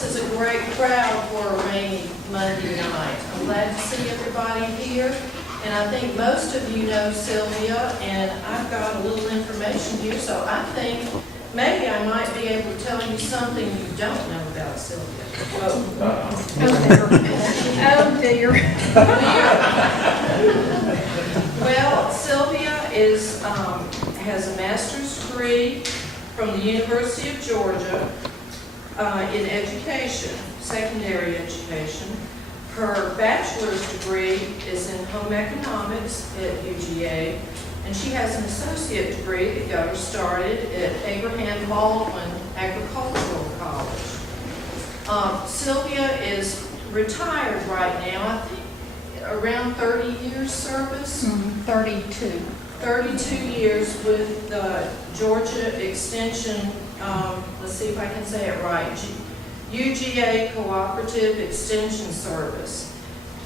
this is a great crowd for a rainy Monday night. I'm glad to see everybody here. And I think most of you know Sylvia, and I've got a little information here, so I think maybe I might be able to tell you something you don't know about Sylvia. Oh dear. Well, Sylvia has a master's degree from the University of Georgia in education, secondary education. Her bachelor's degree is in home economics at UGA, and she has an associate degree that got her started at Abraham Baldwin Agricultural College. Sylvia is retired right now, I think around 30 years service. 32. 32 years with the Georgia Extension, let's see if I can say it right, UGA Cooperative Extension Service.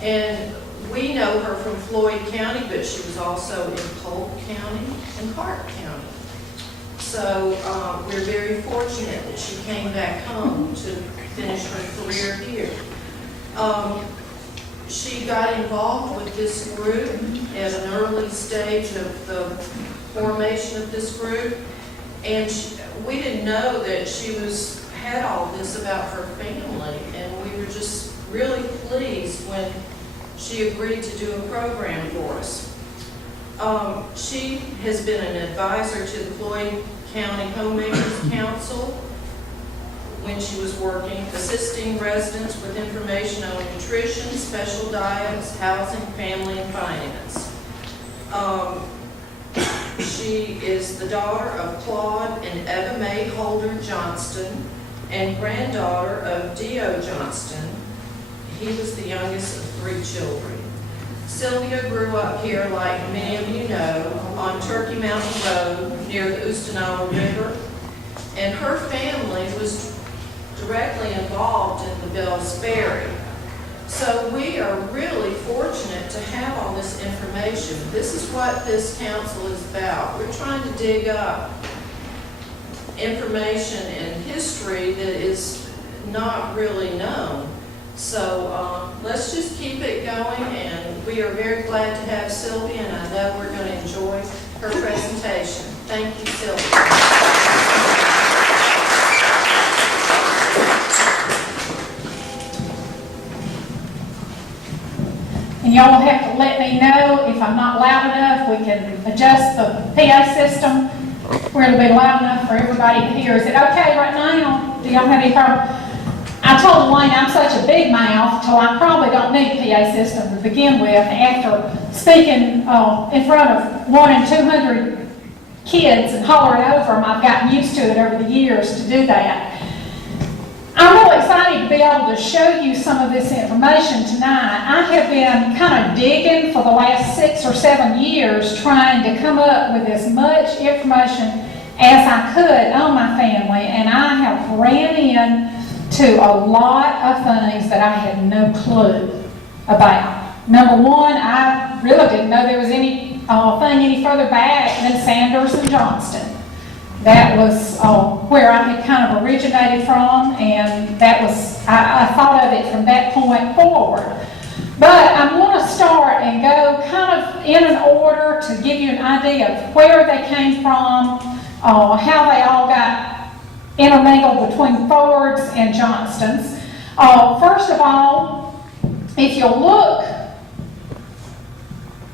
And we know her from Floyd County, but she was also in Polk County and Hart County. So we're very fortunate that she came back home to finish her career here. She got involved with this group at an early stage of the formation of this group, and we didn't know that she had all this about her family, and we were just really pleased when she agreed to do a program for us. She has been an advisor to the Floyd County Homemakers Council when she was working, assisting residents with information on nutrition, special diets, housing, family, and finance. She is the daughter of Claude and Eva Mae Holder Johnston and granddaughter of Dio Johnston. He was the youngest of 3 children. Sylvia grew up here, like many of you know, on Turkey Mountain Road near the Oostenaula River, and her family was directly involved in the Bell's Ferry. So we are really fortunate to have all this information. This is what this council is about. We're trying to dig up information and history that is not really known. So let's just keep it going, and we are very glad to have Sylvia, and I know we're going to enjoy her presentation. Thank you, Sylvia. And y'all will have to let me know if I'm not loud enough. We can adjust the PA system where it'll be loud enough for everybody to hear. Is it okay right now? Do y'all have any problem? I told Wayne I'm such a big mouth till I probably don't need a PA system to begin with. After speaking in front of 1 in 200 kids and hollering over them, I've gotten used to it over the years to do that. I'm really excited to be able to show you some of this information tonight. I have been kind of digging for the last 6 or 7 years trying to come up with as much information as I could on my family, and I have ran into a lot of things that I had no clue about. Number one, I really didn't know there was anything any further back than Sanders and Johnston. That was where I had kind of originated from, and that was, I thought of it from that point forward. But I'm going to start and go kind of in an order to give you an idea of where they came from, how they all got intermingled between Fords and Johnstons. First of all, if you'll look,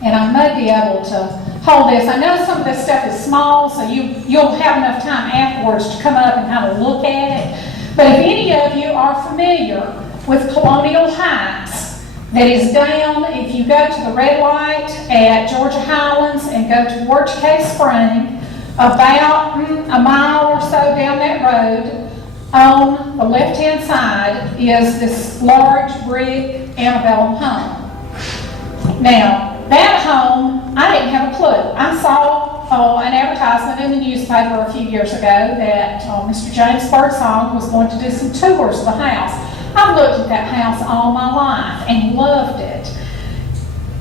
and I may be able to hold this. I know some of this stuff is small, so you'll have enough time afterwards to come up and kind of look at it. But if any of you are familiar with Colonial Heights, that is down, if you go to the red light at Georgia Highlands and go towards Cave Spring, about a mile or so down that road, on the left-hand side is this large brick antebellum home. Now, that home, I didn't have a clue. I saw an advertisement in the newspaper a few years ago that Mr. James Birdsong was going to do some tours of the house. I've looked at that house all my life and loved it.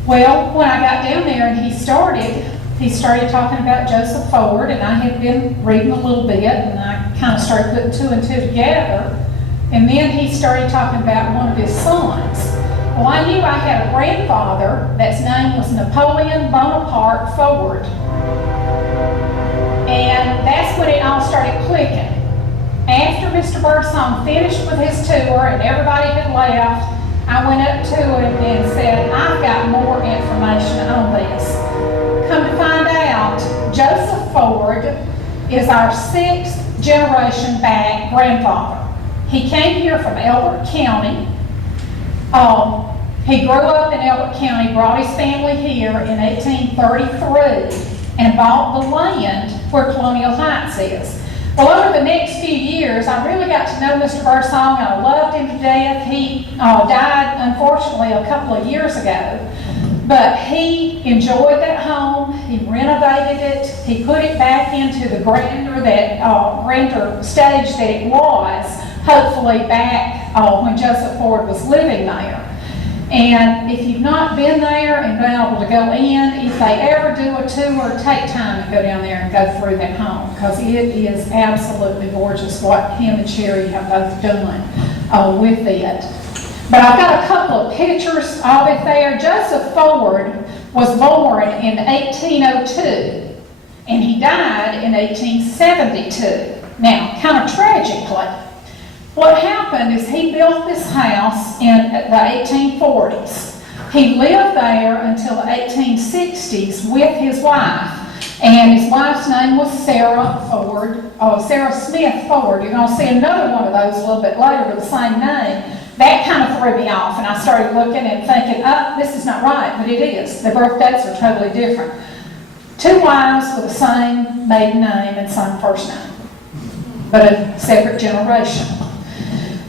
Well, when I got down there and he started talking about Joseph Ford, and I had been reading a little bit, and I kind of started putting 2 and 2 together. And then he started talking about one of his sons. Well, I knew I had a grandfather that's name was Napoleon Bonaparte Ford. And that's when it all started clicking. After Mr. Birdsong finished with his tour and everybody had left, I went up to him and said, I've got more information on this. Come to find out, Joseph Ford is our 6th generation back grandfather. He came here from Elbert County. He grew up in Elbert County, brought his family here in 1833 and bought the land where Colonial Heights is. Well, over the next few years, I really got to know Mr. Birdsong, and I loved him to death. He died, unfortunately, a couple of years ago, but he enjoyed that home. He renovated it. He put it back into the grander stage that it was, hopefully back when Joseph Ford was living there. And if you've not been there and been able to go in, if they ever do a tour, take time to go down there and go through that home, because it is absolutely gorgeous what him and Sherry have both done with it. But I've got a couple of pictures of it there. Joseph Ford was born in 1802, and he died in 1872. Now, kind of tragically, what happened is he built this house in the 1840s. He lived there until the 1860s with his wife, and his wife's name was Sarah Smith Ford. You're going to see another one of those a little bit later with the same name. That kind of threw me off, and I started looking and thinking, this is not right, but it is. The birth dates are totally different. 2 wives with the same maiden name and same first name, but a separate generation.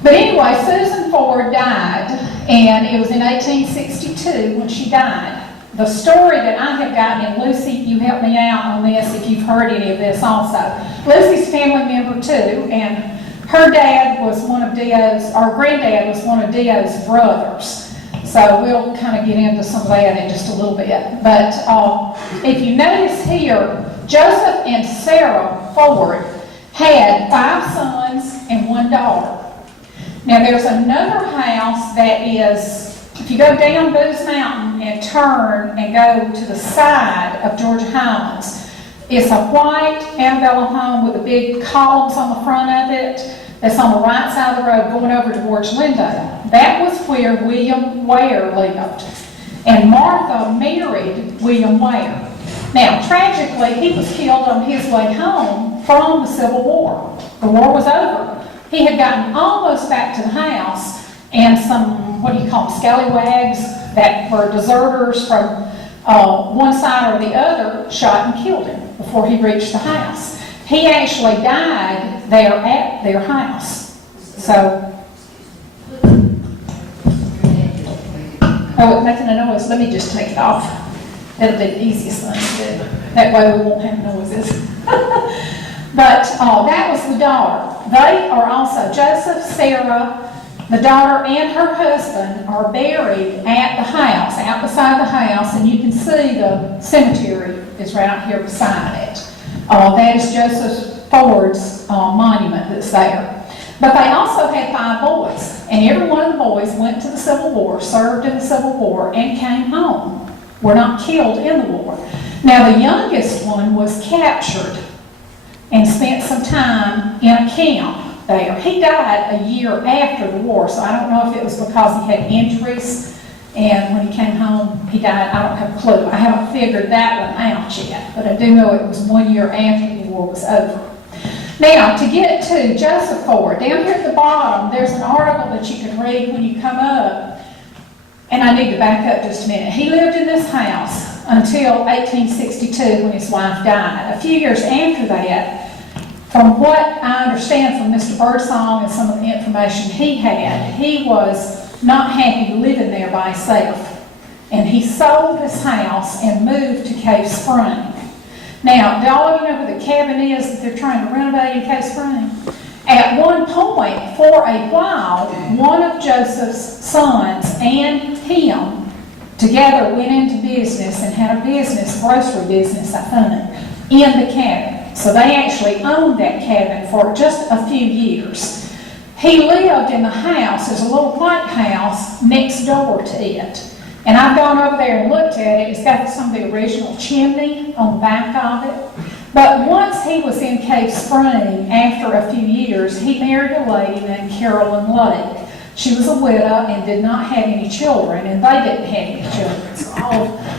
But anyway, Susan Ford died, and it was in 1862 when she died. The story that I have gotten, and Lucy, you help me out on this if you've heard any of this also. Lucy's family member too, and her dad was one of our granddad was one of Dio's brothers. So we'll kind of get into some of that in just a little bit. But if you notice here, Joseph and Sarah Ford had 5 sons and 1 daughter. Now there's another house that is, if you go down Booze Mountain and turn and go to the side of Georgia Highlands, it's a white antebellum home with the big columns on the front of it that's on the right side of the road going over towards Lindale. That was where William Ware lived. And Martha married William Ware. Now, tragically, he was killed on his way home from the Civil War. The war was over. He had gotten almost back to the house, and some, scallywags that were deserters from one side or the other shot and killed him before he reached the house. He actually died there at their house. So, it's making a noise. Let me just take it off. That'll be the easiest thing to do. That way we won't have noises. But that was the daughter. They are also, Joseph, Sarah, the daughter, and her husband are buried at the house, out beside the house, and you can see the cemetery is right here beside it. That is Joseph Ford's monument that's there. But they also had 5 boys, and every one of the boys went to the Civil War, served in the Civil War, and came home. Were not killed in the war. Now the youngest one was captured and spent some time in a camp there. He died a year after the war, so I don't know if it was because he had injuries and when he came home he died. I don't have a clue. I haven't figured that one out yet, but I do know it was 1 year after the war was over. Now, to get to Joseph Ford, down here at the bottom, there's an article that you can read when you come up, and I need to back up just a minute. He lived in this house until 1862 when his wife died. A few years after that, from what I understand from Mr. Birdsong and some of the information he had, he was not happy living there by himself. And he sold his house and moved to Cave Spring. Now, do all of you know where the cabin is that they're trying to renovate in Cave Spring? At one point, for a while, one of Joseph's sons and him together went into business and had a business, grocery business, I think, in the cabin. So they actually owned that cabin for just a few years. He lived in the house, there's a little white house next door to it. And I've gone over there and looked at it. It's got some of the original chimney on the back of it. But once he was in Cave Spring, after a few years, he married a lady named Carolyn Lake. She was a widow and did not have any children, and they didn't have any children. So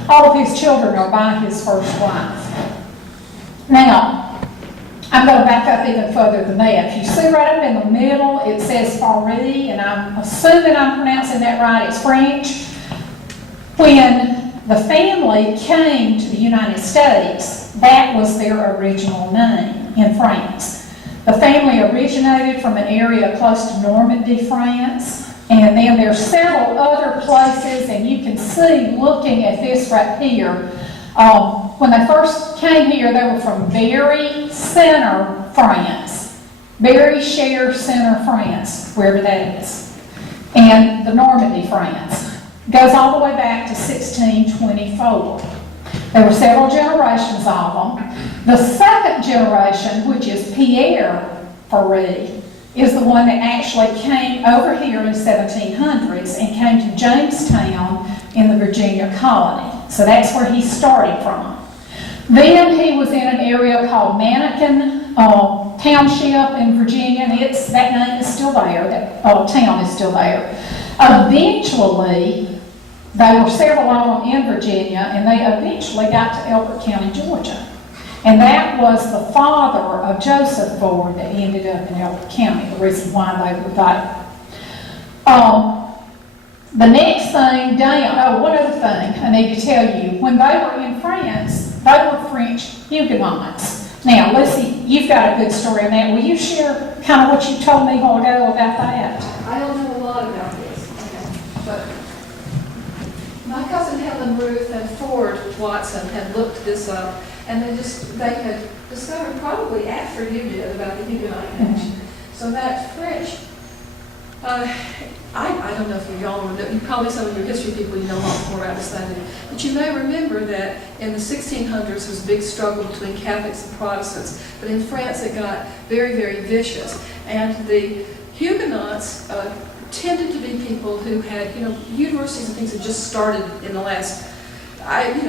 all of his children are by his first wife. Now, I'm going to back up even further than that. If you see right up in the middle, it says Ferry, and I'm assuming I'm pronouncing that right. It's French. When the family came to the United States, that was their original name in France. The family originated from an area close to Normandy, France, and then there's several other places, and you can see, looking at this right here, when they first came here, they were from Ferry Center, France. Ferry Cher Center, France, wherever that is. And the Normandy, France. Goes all the way back to 1624. There were several generations of them. The second generation, which is Pierre Ferry, is the one that actually came over here in the 1700s and came to Jamestown in the Virginia colony. So that's where he started from. Then he was in an area called Mannequin Township in Virginia, and that name is still there, that town is still there. Eventually, there were several of them in Virginia, and they eventually got to Elbert County, Georgia. And that was the father of Joseph Ford that ended up in Elbert County, the reason why they were there. The next thing down, one other thing I need to tell you. When they were in France, they were French Huguenots. Now, Lucy, you've got a good story on that. Will you share kind of what you told me a while ago about that? I don't know a lot about this, but my cousin Helen Ruth and Ford Watson had looked this up, and they had discovered probably after you did about the Huguenot connection. So that French, I don't know if y'all remember, you probably some of your history people you know a lot more about this than I do, but you may remember that in the 1600s there was a big struggle between Catholics and Protestants, but in France it got very, very vicious, and the Huguenots tended to be people who had, universities and things had just started in the last,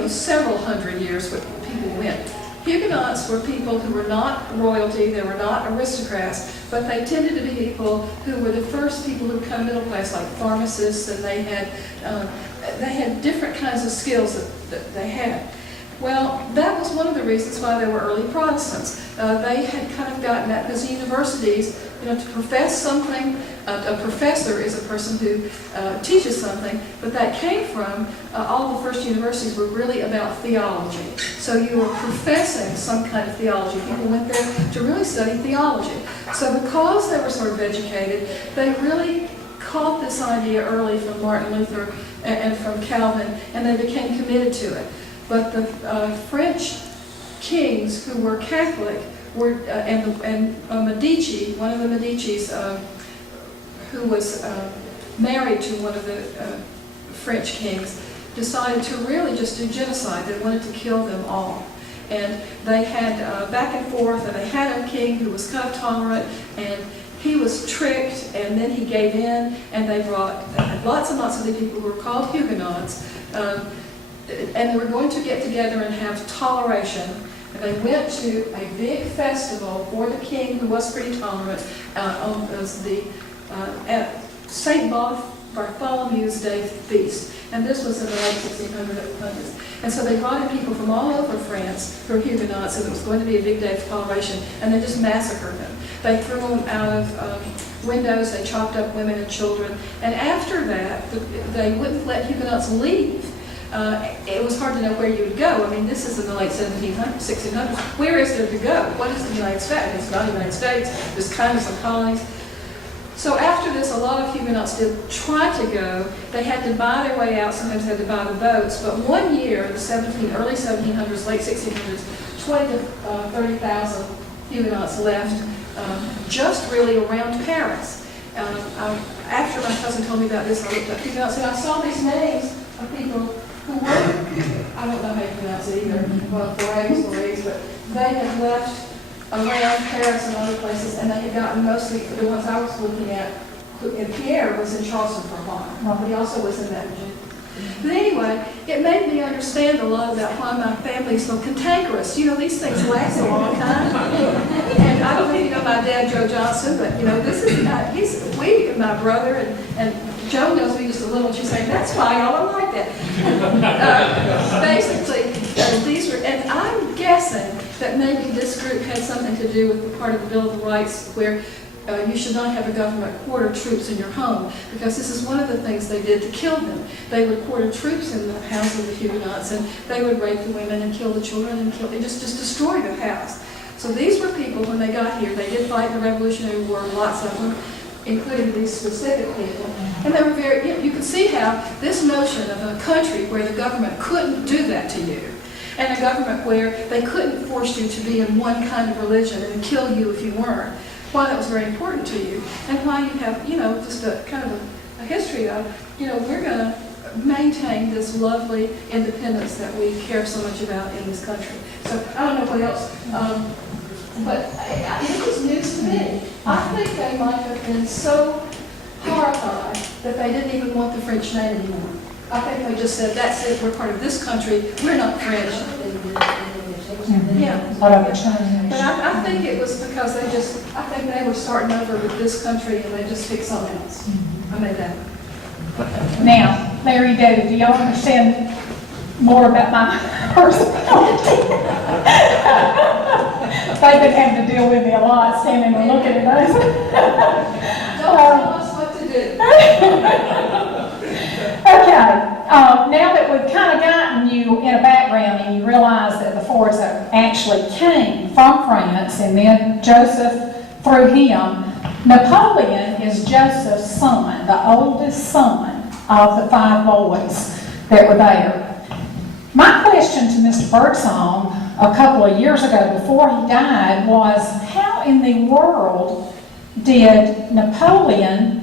several hundred years where people went. Huguenots were people who were not royalty, they were not aristocrats, but they tended to be people who were the first people who come middle class, like pharmacists, and they had different kinds of skills that they had. Well, that was one of the reasons why they were early Protestants. They had kind of gotten that because universities, to profess something, a professor is a person who teaches something, but that came from all the first universities were really about theology. So you were professing some kind of theology. People went there to really study theology. So because they were sort of educated, they really caught this idea early from Martin Luther and from Calvin, and they became committed to it. But the French kings who were Catholic were, and Medici, one of the Medicis, who was married to one of the French kings, decided to really just do genocide. They wanted to kill them all. And they had back and forth, and they had a king who was kind of tolerant, and he was tricked, and then he gave in, and they brought lots and lots of the people who were called Huguenots, and they were going to get together and have toleration. And they went to a big festival for the king, who was pretty tolerant, at St. Bartholomew's Day feast. And this was in the late 1600s. And so they brought in people from all over France who were Huguenots, and it was going to be a big day of toleration, and they just massacred them. They threw them out of windows, they chopped up women and children, and after that, they wouldn't let Huguenots leave. It was hard to know where you would go. I mean, this is in the late 1600s. Where is there to go? What is the United States? It's not the United States. There's kind of some colonies. So after this, a lot of Huguenots did try to go. They had to buy their way out. Sometimes they had to buy the boats. But one year, in the early 1700s, late 1600s, 20 to 30,000 Huguenots left, just really around Paris. After my cousin told me about this, I looked up Huguenots, and I saw these names of people who were, I don't know how you pronounce it either, well, Ferries, but they had left around Paris and other places, and they had gotten mostly, the ones I was looking at, and Pierre was in Charleston for a while, but he also was in that Virginia. But anyway, it made me understand a lot about why my family is so cantankerous. You know, these things last a long time. And I don't know if you know my dad, Joe Johnston, but you know, this is not, my brother, and Joe knows me just a little, and she's saying, that's why y'all don't like that. Basically, these were, and I'm guessing that maybe this group had something to do with the part of the Bill of Rights where you should not have a government quarter troops in your home, because this is one of the things they did to kill them. They would quarter troops in the house of the Huguenots, and they would rape the women and kill the children and just destroy the house. So these were people, when they got here, they did fight in the Revolutionary War, lots of them, including these specific people. And they were very, you could see how this notion of a country where the government couldn't do that to you, and a government where they couldn't force you to be in one kind of religion and kill you if you weren't, why that was very important to you, and why you have, you know, just a kind of a history of, you know, we're going to maintain this lovely independence that we care so much about in this country. So I don't know what else, but it was news to me. I think they might have been so horrified that they didn't even want the French name anymore. I think they just said, that's it, we're part of this country, we're not French. Yeah. But I think it was because I think they were starting over with this country and they just picked something else. I made that. Now, Larry, David, do y'all understand more about my personality? They've been having to deal with me a lot, standing and looking at those. Don't tell us what to do. Okay, now that we've kind of gotten you in a background and you realize that the Fords actually came from France and then Joseph through him, Napoleon is Joseph's son, the oldest son of the 5 boys that were there. My question to Mr. Birdsong a couple of years ago before he died was, how in the world did Napoleon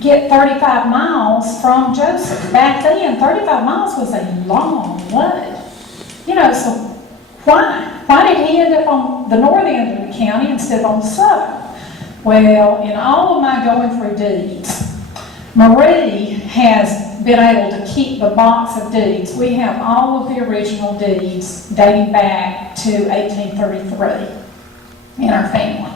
get 35 miles from Joseph? Back then, 35 miles was a long way. You know, so why did he end up on the north end of the county instead of on the southern? Well, in all of my going through deeds, Marie has been able to keep the box of deeds. We have all of the original deeds dating back to 1833 in our family.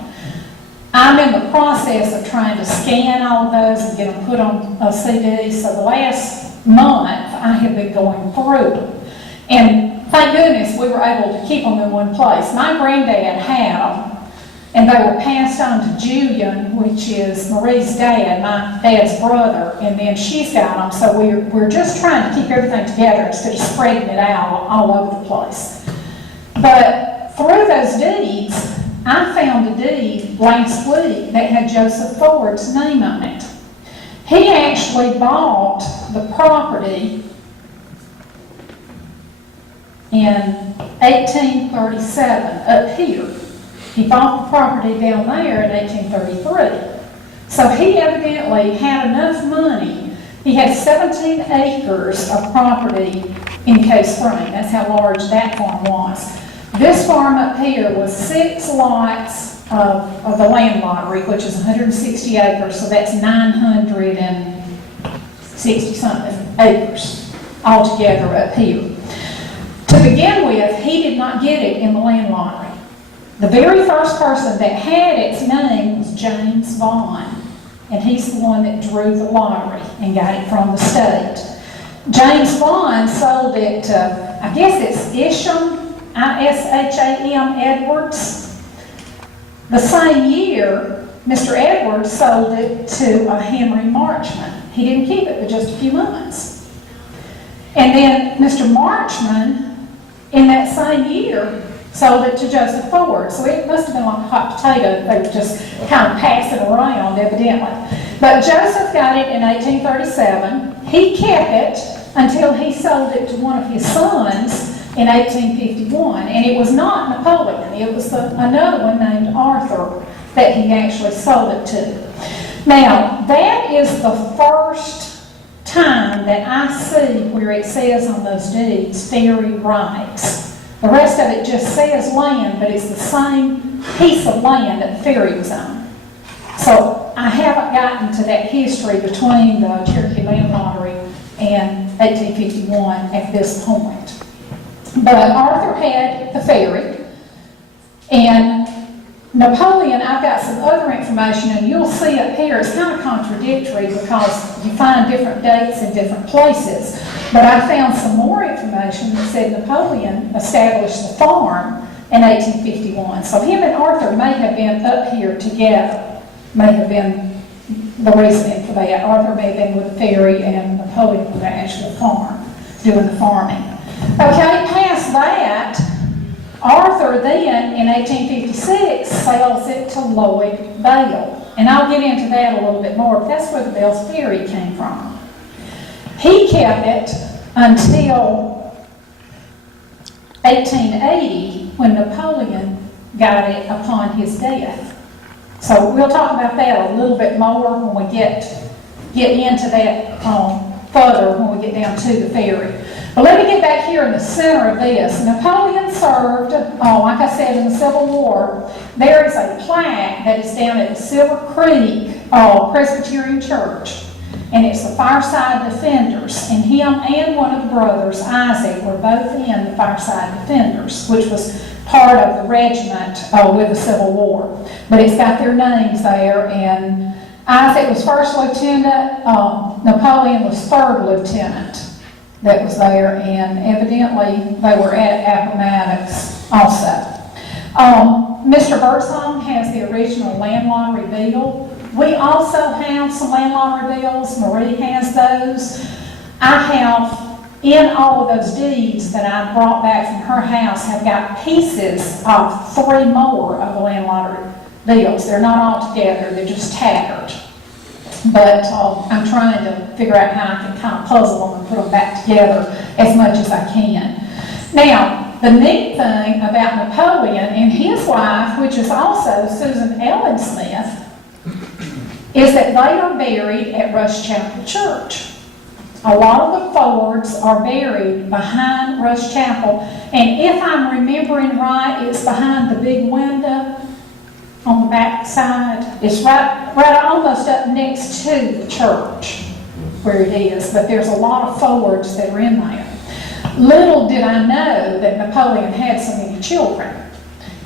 I'm in the process of trying to scan all of those and get them put on a CD. So the last month, I have been going through them. And thank goodness we were able to keep them in one place. My granddad had them, and they were passed on to Julian, which is Marie's dad, my dad's brother, and then she's got them. So we're just trying to keep everything together instead of spreading it out all over the place. But through those deeds, I found a deed last week that had Joseph Ford's name on it. He actually bought the property in 1837 up here. He bought the property down there in 1833. So he evidently had enough money. He had 17 acres of property in Case Spring. That's how large that farm was. This farm up here was 6 lots of the land lottery, which is 160 acres, so that's 960-something acres altogether up here. To begin with, he did not get it in the land lottery. The very first person that had its name was James Vaughn, and he's the one that drew the lottery and got it from the state. James Vaughn sold it to, I guess it's Isham, I-S-H-A-M Edwards. The same year, Mr. Edwards sold it to a Henry Marchman. He didn't keep it but just a few months. And then Mr. Marchman, in that same year, sold it to Joseph Ford. So it must have been like a hot potato. They were just kind of passing around, evidently. But Joseph got it in 1837. He kept it until he sold it to one of his sons in 1851, and it was not Napoleon. It was another one named Arthur that he actually sold it to. Now, that is the first time that I see where it says on those deeds, Ferry rights. The rest of it just says land, but it's the same piece of land that the ferry was on. So I haven't gotten to that history between the Cherokee Land Lottery and 1851 at this point. But Arthur had the ferry, and Napoleon, I've got some other information, and you'll see up here, it's kind of contradictory because you find different dates in different places. But I found some more information that said Napoleon established the farm in 1851. So him and Arthur may have been up here together, may have been the reasoning for that. Arthur may have been with the ferry and Napoleon with the actual farm, doing the farming. Okay, past that, Arthur then, in 1856, sells it to Lloyd Bell. And I'll get into that a little bit more, but that's where the Bell's Ferry came from. He kept it until 1880, when Napoleon got it upon his death. So we'll talk about that a little bit more when we get into that further, when we get down to the ferry. But let me get back here in the center of this. Napoleon served, like I said, in the Civil War. There is a plaque that is down at the Silver Creek Presbyterian Church, and it's the Fireside Defenders. And him and one of the brothers, Isaac, were both in the Fireside Defenders, which was part of the regiment with the Civil War. But it's got their names there, and Isaac was first lieutenant, Napoleon was third lieutenant that was there, and evidently they were at Appomattox also. Mr. Birdsong has the original land lottery bill. We also have some land lottery bills. Marie has those. I have, in all of those deeds that I brought back from her house, have got pieces of 3 more of the land lottery bills. They're not all together, they're just tattered. But I'm trying to figure out how I can kind of puzzle them and put them back together as much as I can. Now, the neat thing about Napoleon and his wife, which is also Susan Ellen Smith, is that they are buried at Rush Chapel Church. A lot of the Fords are buried behind Rush Chapel, and if I'm remembering right, it's behind the big window on the back side. It's right almost up next to the church where it is, but there's a lot of Fords that are in there. Little did I know that Napoleon had so many children.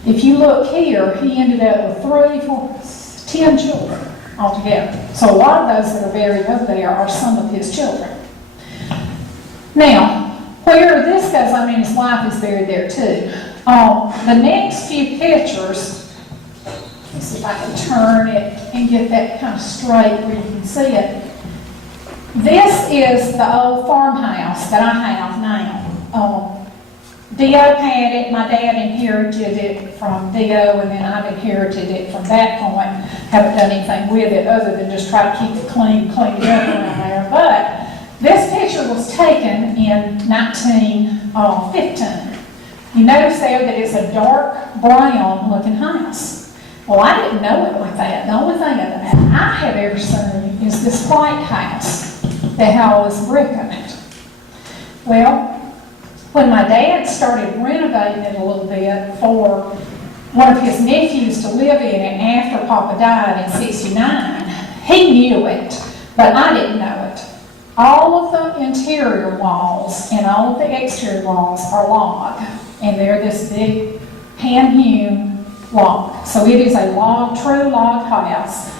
If you look here, he ended up with 10 children altogether. So a lot of those that are buried over there are some of his children. Now, where this goes, I mean, his wife is buried there too. The next few pictures, let's see if I can turn it and get that kind of straight where you can see it. This is the old farmhouse that I have now. Dio had it, my dad inherited it from Dio, and then I've inherited it from that point. Haven't done anything with it other than just try to keep it cleaned up around there. But this picture was taken in 1915. You notice there that it's a dark brown looking house. Well, I didn't know it like that. The only thing that I have ever seen is this white house that had all this brick on it. Well, when my dad started renovating it a little bit for one of his nephews to live in it after Papa died in '69, he knew it, but I didn't know it. All of the interior walls and all of the exterior walls are log, and they're this big hand-hewn log. So it is a log, true log house.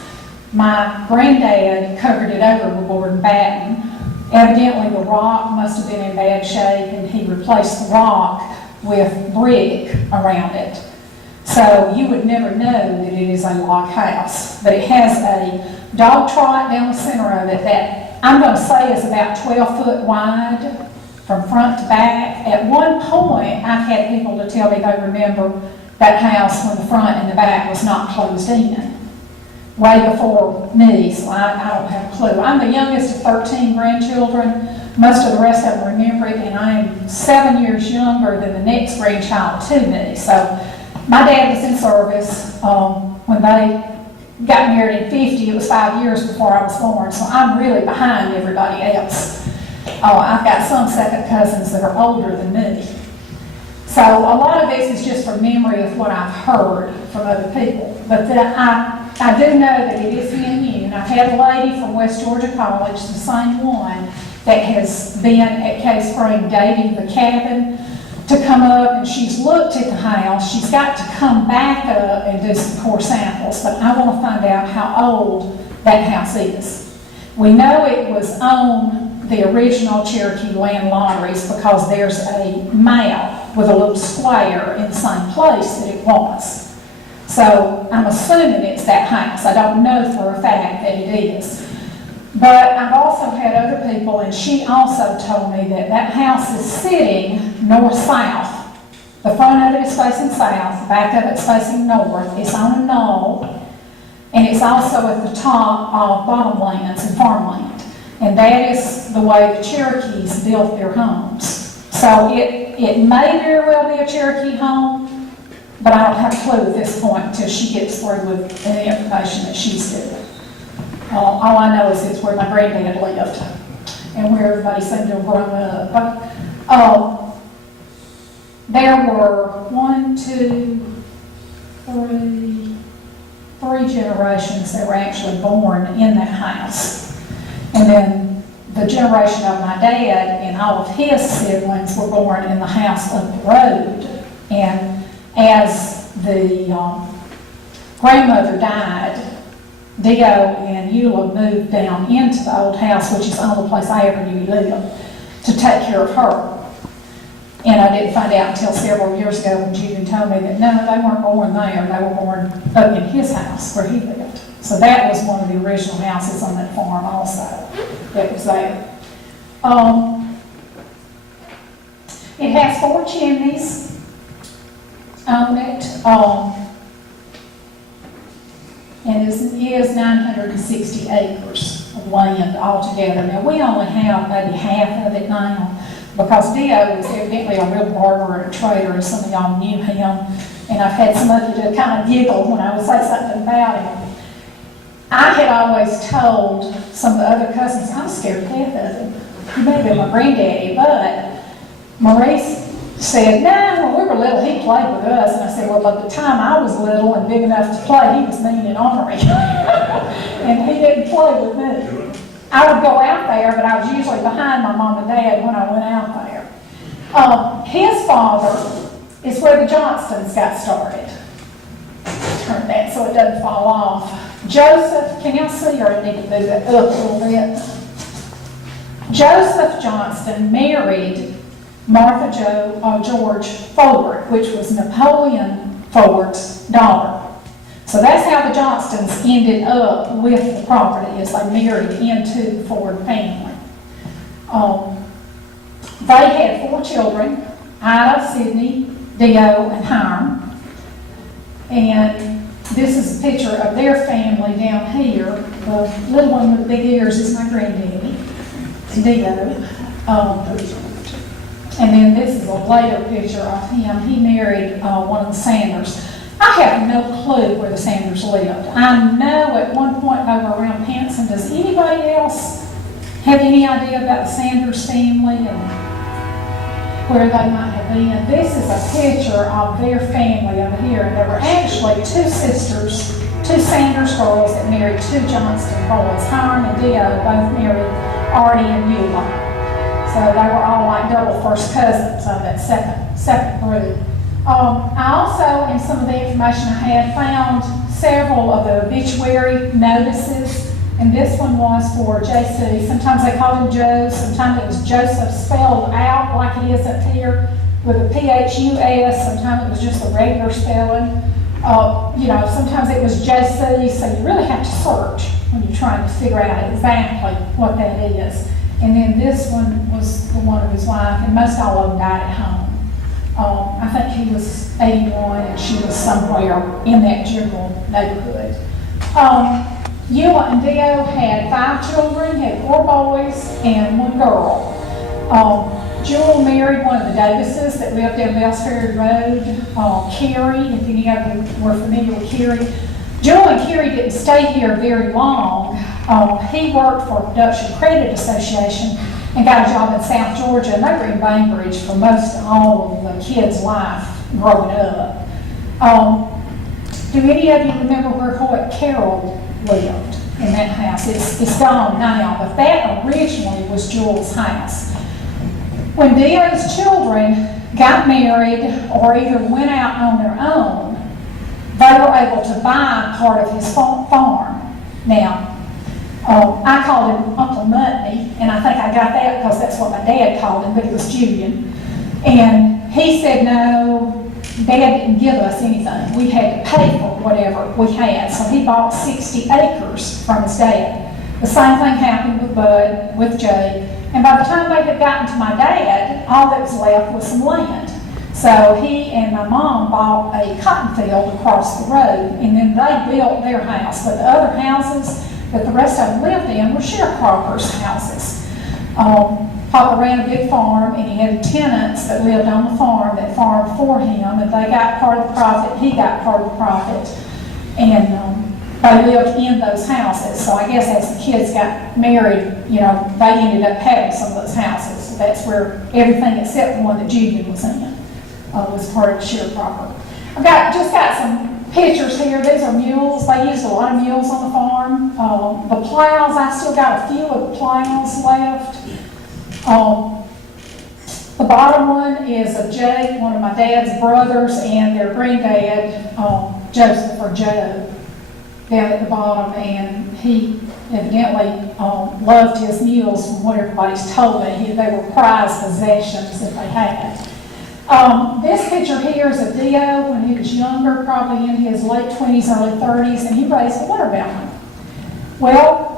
My granddad covered it over with board and batten. Evidently the rock must have been in bad shape, and he replaced the rock with brick around it. So you would never know that it is a log house. But it has a dog trot down the center of it that I'm going to say is about 12 foot wide from front to back. At one point, I've had people to tell me they remember that house when the front and the back was not closed in. Way before me, so I don't have a clue. I'm the youngest of 13 grandchildren. Most of the rest of them remember it, and I am 7 years younger than the next grandchild to me. So my dad was in service when they got married in 50. It was 5 years before I was born, so I'm really behind everybody else. I've got some second cousins that are older than me. So a lot of this is just from memory of what I've heard from other people. But I do know that it is being used. I've had a lady from West Georgia College, the same one, that has been at Cave Spring dating the cabin, to come up, and she's looked at the house. She's got to come back up and do some core samples, but I want to find out how old that house is. We know it was on the original Cherokee land lotteries because there's a map with a little square in the same place that it was. So I'm assuming it's that house. I don't know for a fact that it is. But I've also had other people, and she also told me that that house is sitting north-south. The front of it is facing south, the back of it's facing north. It's on a knoll, and it's also at the top of bottomlands and farmland. And that is the way the Cherokees built their homes. So it may very well be a Cherokee home, but I don't have a clue at this point until she gets through with the information that she's given. All I know is it's where my granddad lived and where everybody seemed to have grown up. But there were 3 generations that were actually born in that house. And then the generation of my dad and all of his siblings were born in the house up the road. And as the grandmother died, Dio and Eula moved down into the old house, which is the only place I ever knew he lived, to take care of her. And I didn't find out until several years ago when Judy told me that no, they weren't born there, they were born up in his house where he lived. So that was one of the original houses on that farm also that was there. It has 4 chimneys on it. And it is 960 acres of land altogether. Now, we only have maybe half of it now because Dio was evidently a real barber and a trader, and some of y'all knew him. And I've had some of you to kind of giggle when I would say something about him. I had always told some of the other cousins, I was scared to death of him. He may have been my granddaddy, but Maurice said, no, when we were little, he played with us. And I said, well, by the time I was little and big enough to play, he was mean and ornery. And he didn't play with me. I would go out there, but I was usually behind my mom and dad when I went out there. His father is where the Johnstons got started. Turn that so it doesn't fall off. Joseph, can y'all see, or I need to move it up a little bit? Joseph Johnston married Martha George Ford, which was Napoleon Ford's daughter. So that's how the Johnstons ended up with the property, as they married into the Ford family. They had 4 children, Ida, Sydney, Dio, and Hiram. And this is a picture of their family down here. The little one with the big ears is my granddaddy, Dio. And then this is a later picture of him. He married one of the Sanders. I have no clue where the Sanders lived. I know at one point they were around Panson. Does anybody else have any idea about the Sanders family and where they might have been? This is a picture of their family over here. And there were actually 2 sisters, 2 Sanders girls that married 2 Johnston boys. Hiram and Dio both married Artie and Eula. So they were all like double first cousins of that second group. I also, in some of the information I had, found several of the obituary notices, and this one was for JC. Sometimes they called him Joe, sometimes it was Joseph spelled out like it is up here with a P-H-U-S, sometimes it was just a regular spelling. Sometimes it was JC, so you really have to search when you're trying to figure out exactly what that is. And then this one was the one of his wife, and most all of them died at home. I think he was 81 and she was somewhere in that general neighborhood. Eula and Dio had 5 children, had 4 boys and 1 girl. Jewel married one of the Davises that lived down Bells Ferry Road, Carrie, if any of you were familiar with Carrie. Jewel and Carrie didn't stay here very long. He worked for Production Credit Association, and got a job in South Georgia, and they were in Bainbridge for most all of the kids' life growing up. Do any of you remember where Hoyt Carroll lived in that house? It's gone now, but that originally was Jewel's house. When Dio's children got married or either went out on their own, they were able to buy part of his farm. Now, I called him Uncle Mutney, and I think I got that because that's what my dad called him, but it was Julian. And he said, no, Dad didn't give us anything. We had to pay for whatever we had. So he bought 60 acres from his dad. The same thing happened with Bud, with Jay. And by the time they had gotten to my dad, all that was left was some land. So he and my mom bought a cotton field across the road, and then they built their house. But the other houses that the rest of them lived in were sharecroppers' houses. Papa ran a big farm, and he had tenants that lived on the farm that farmed for him, and they got part of the profit, he got part of the profit, and they lived in those houses. So I guess as the kids got married, you know, they ended up having some of those houses. So that's where everything except the one that Julian was in was part of the sharecropper. I've just got some pictures here. These are mules. They used a lot of mules on the farm. The plows, I still got a few of the plows left. The bottom one is of Jake, one of my dad's brothers, and their granddad, Joseph or Joe, down at the bottom, and he evidently loved his mules from what everybody's told me. They were prized possessions that they had. This picture here is of Dio when he was younger, probably in his late 20s, early 30s, and he raised a watermelon. Well,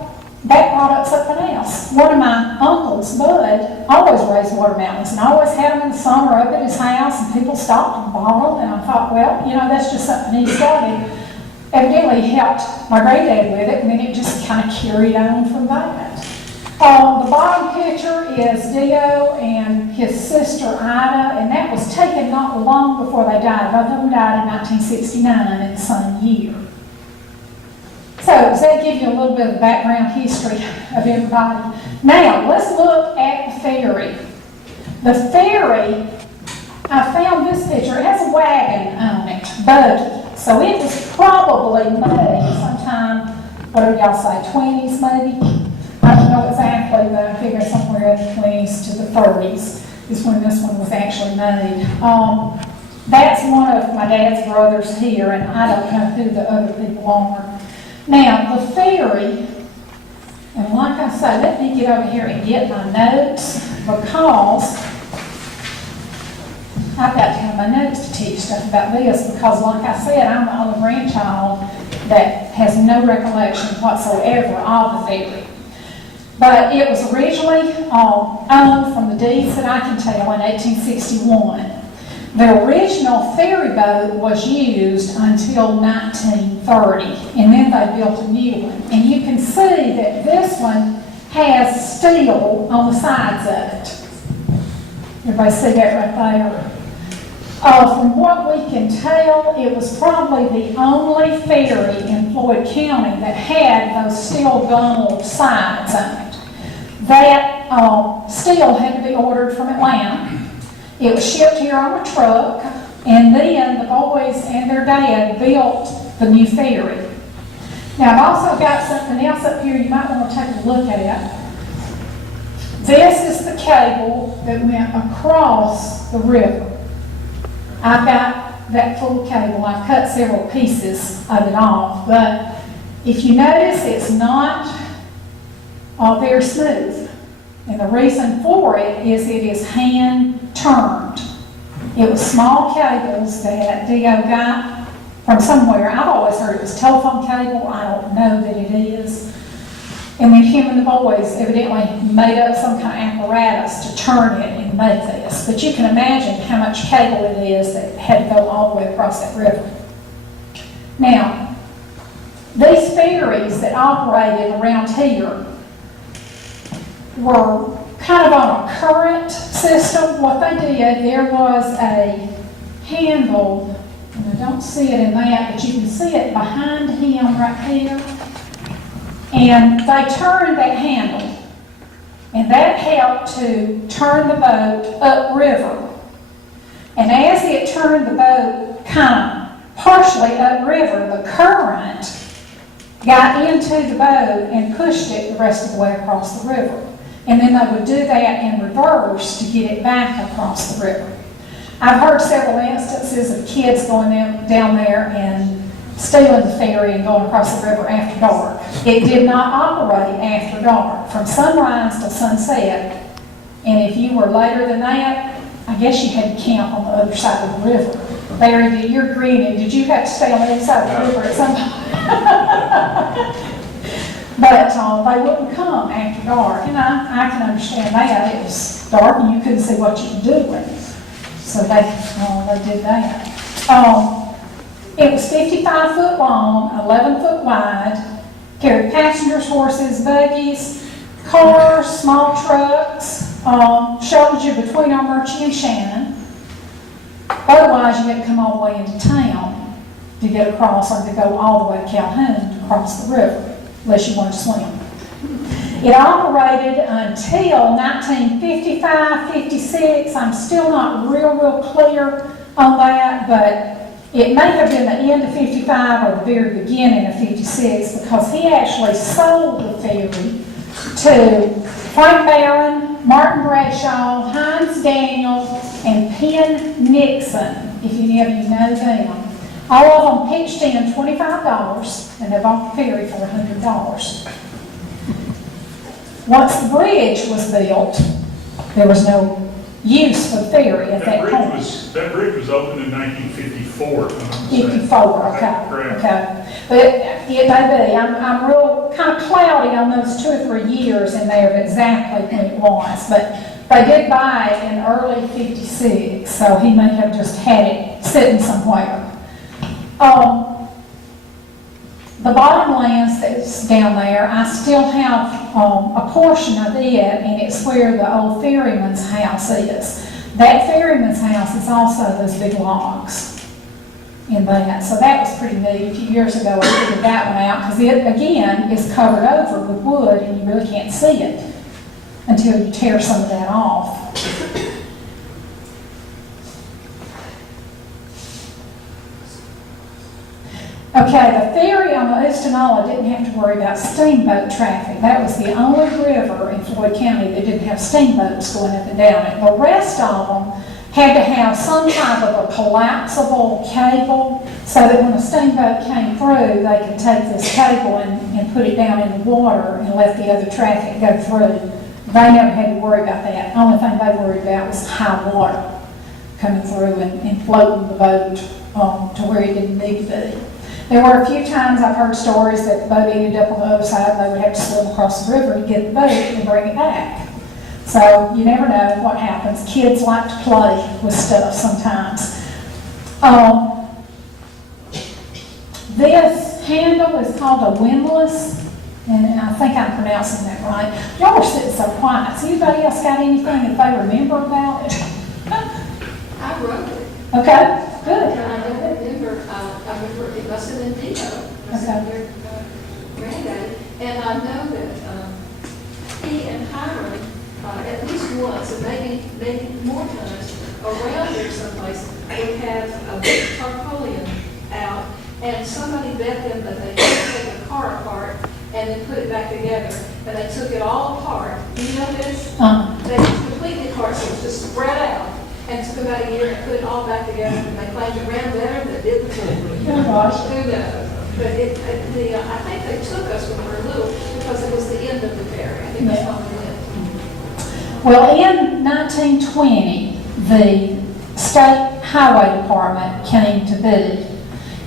that brought up something else. One of my uncles, Bud, always raised watermelons, and always had them in the summer up at his house, and people stopped and bought them, and I thought, well, you know, that's just something he started. Evidently he helped my granddad with it, and then it just kind of carried on from that. The bottom picture is Dio and his sister Ida, and that was taken not long before they died. Both of them died in 1969 in the same year. So does that give you a little bit of the background history of everybody? Now let's look at the ferry. The ferry, I found this picture. It has a wagon on it, buggy. So it was probably made sometime, what do y'all say, 20s maybe? I don't know exactly, but I figure somewhere in the 20s to the 30s is when this one was actually made. That's one of my dad's brothers here, and I don't know who the other people are. Now, the ferry, and like I say, let me get over here and get my notes, because I've got to have my notes to teach stuff about this, because like I said, I'm the only grandchild that has no recollection whatsoever of the ferry. But it was originally owned, from the deeds that I can tell, in 1861. The original ferry boat was used until 1930, and then they built a new one. And you can see that this one has steel on the sides of it. Everybody see that right there? From what we can tell, it was probably the only ferry in Floyd County that had those steel gunnel sides on it. That steel had to be ordered from Atlanta. It was shipped here on a truck, and then the boys and their dad built the new ferry. Now, I've also got something else up here you might want to take a look at. This is the cable that went across the river. I've got that full cable. I've cut several pieces of it off, but if you notice, it's not very smooth. And the reason for it is hand turned. It was small cables that Dio got from somewhere. I've always heard it was telephone cable. I don't know that it is. And then him and the boys evidently made up some kind of apparatus to turn it and make this. But you can imagine how much cable it is that had to go all the way across that river. Now, these ferries that operated around here were kind of on a current system. What they did, there was a handle, and I don't see it in that, but you can see it behind him right here. And they turned that handle. and that helped to turn the boat upriver. And as it turned the boat kind of partially upriver, the current got into the boat and pushed it the rest of the way across the river. And then they would do that in reverse to get it back across the river. I've heard several instances of kids going down there and stealing the ferry and going across the river after dark. It did not operate after dark, from sunrise to sunset. And if you were later than that, I guess you had to camp on the other side of the river. Barry, you're grinning. Did you have to stay on the other side of the river at some point? But they wouldn't come after dark, and I can understand that. It was dark and you couldn't see what you were doing. So they did that. It was 55 foot long, 11 foot wide, carried passengers, horses, buggies, cars, small trucks, showed you between Armurchie and Shannon. Otherwise, you had to come all the way into town to get across, or to go all the way to Calhoun to cross the river, unless you wanted to swim. It operated until 1955, 56. I'm still not real clear on that, but it may have been the end of 55 or the very beginning of 56, because he actually sold the ferry to Frank Barron, Martin Bradshaw, Hines Daniels, and Penn Nixon, if any of you know them. All of them pitched in $25, and they bought the ferry for $100. Once the bridge was built, there was no use for the ferry at that point. That bridge was opened in 1954. 54, okay. But it may be. I'm real kind of cloudy on those 2 or 3 years in there of exactly when it was. But they did buy it in early 56, so he may have just had it sitting somewhere. The bottomlands that's down there, I still have a portion of it, and it's where the old ferryman's house is. That ferryman's house is also those big logs in that. So that was pretty neat. A few years ago, I figured that one out, because it, again, is covered over with wood, and you really can't see it until you tear some of that off. Okay, the ferry on the Oostanola didn't have to worry about steamboat traffic. That was the only river in Floyd County that didn't have steamboats going up and down it. The rest of them had to have some type of a collapsible cable, so that when a steamboat came through, they could take this cable and put it down in the water and let the other traffic go through. They never had to worry about that. The only thing they worried about was high water coming through and floating the boat to where it didn't need to be. There were a few times I've heard stories that the boat ended up on the other side, and they would have to swim across the river to get the boat and bring it back. So you never know what happens. Kids like to play with stuff sometimes. This handle is called a windlass, and I think I'm pronouncing that right. Y'all are sitting so quiet. Has anybody else got anything that they remember about it? I wrote it. Okay, good. And I remember it must have been Dino, must have been their granddaddy. And I know that he and Hiram, at least once, and maybe more times, around here someplace, would have a big tarpaulin out, and somebody bet them that they could take a car apart and then put it back together. And they took it all apart. Do you know this? They completely apart, so it was just spread out. And it took about a year to put it all back together, and they claimed it ran better than it did before. Oh, gosh. Who knows? But I think they took us when we were little because it was the end of the ferry. I think that's what we did. Well, in 1920, the State Highway Department came to be,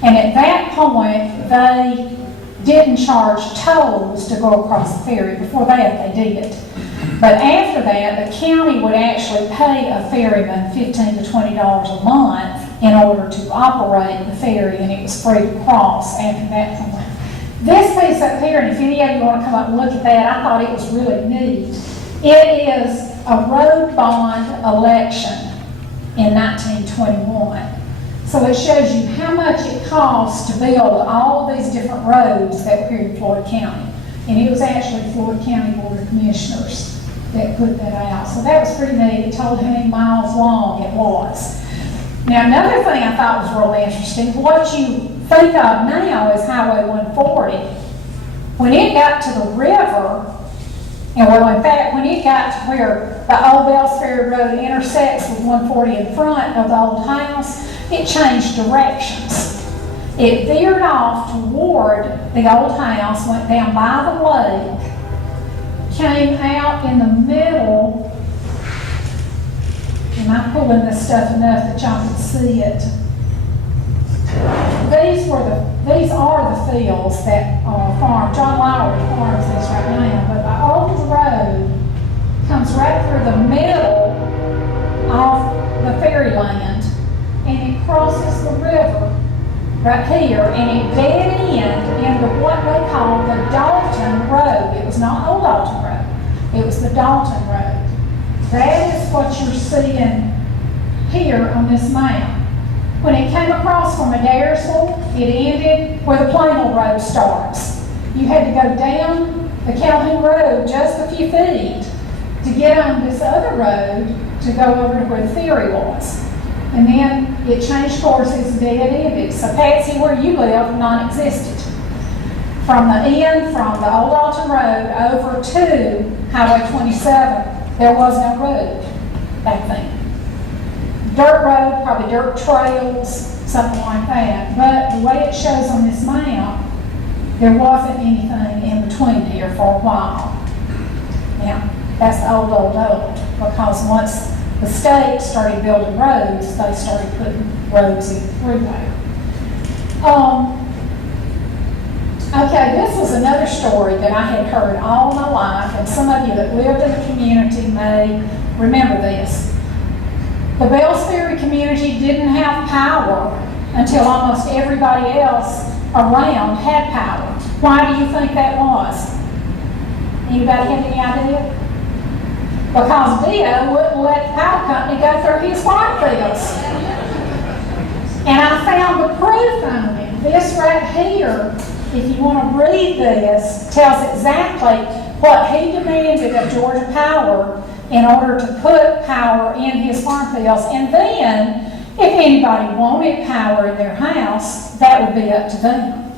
and at that point, they didn't charge tolls to go across the ferry. Before that, they did. But after that, the county would actually pay a ferryman $15 to $20 a month in order to operate the ferry, and it was free to cross after that point. This piece up here, and if any of you want to come up and look at that, I thought it was really neat. It is a road bond election in 1921. So it shows you how much it costs to build all of these different roads that were here in Floyd County. And it was actually Floyd County Board of Commissioners that put that out. So that was pretty neat. It told how many miles long it was. Now, another thing I thought was real interesting, what you think of now is Highway 140. When it got to the river, and well, in fact, when it got to where the old Bells Ferry Road intersects with 140 in front of the old house, it changed directions. It veered off toward the old house, went down by the lake, came out in the middle. And I'm pulling this stuff enough that y'all can see it. These are the fields that farm. John Lowry farms this right now, but the old road comes right through the middle of the ferry land, and it crosses the river right here, and it dead end into what they call the Dalton Road. It was not Old Dalton Road. It was the Dalton Road. That is what you're seeing here on this map. When it came across from Adairsville, it ended where the Plainville Road starts. You had to go down the Calhoun Road just a few feet to get on this other road to go over to where the ferry was. And then it changed courses, dead ended. So Patsy, where you live, non-existent. From the end, from the Old Alton Road over to Highway 27, there was no road back then. Dirt road, probably dirt trails, something like that. But the way it shows on this map, there wasn't anything in between here for a while. Now, that's the old, because once the state started building roads, they started putting roads in through there. Okay, this was another story that I had heard all my life, and some of you that lived in the community may remember this. The Bells Ferry community didn't have power until almost everybody else around had power. Why do you think that was? Anybody have any idea? Because Dio wouldn't let the power company go through his farm fields. And I found the proof on it. This right here, if you want to read this, tells exactly what he demanded of Georgia Power in order to put power in his farm fields. And then, if anybody wanted power in their house, that would be up to them.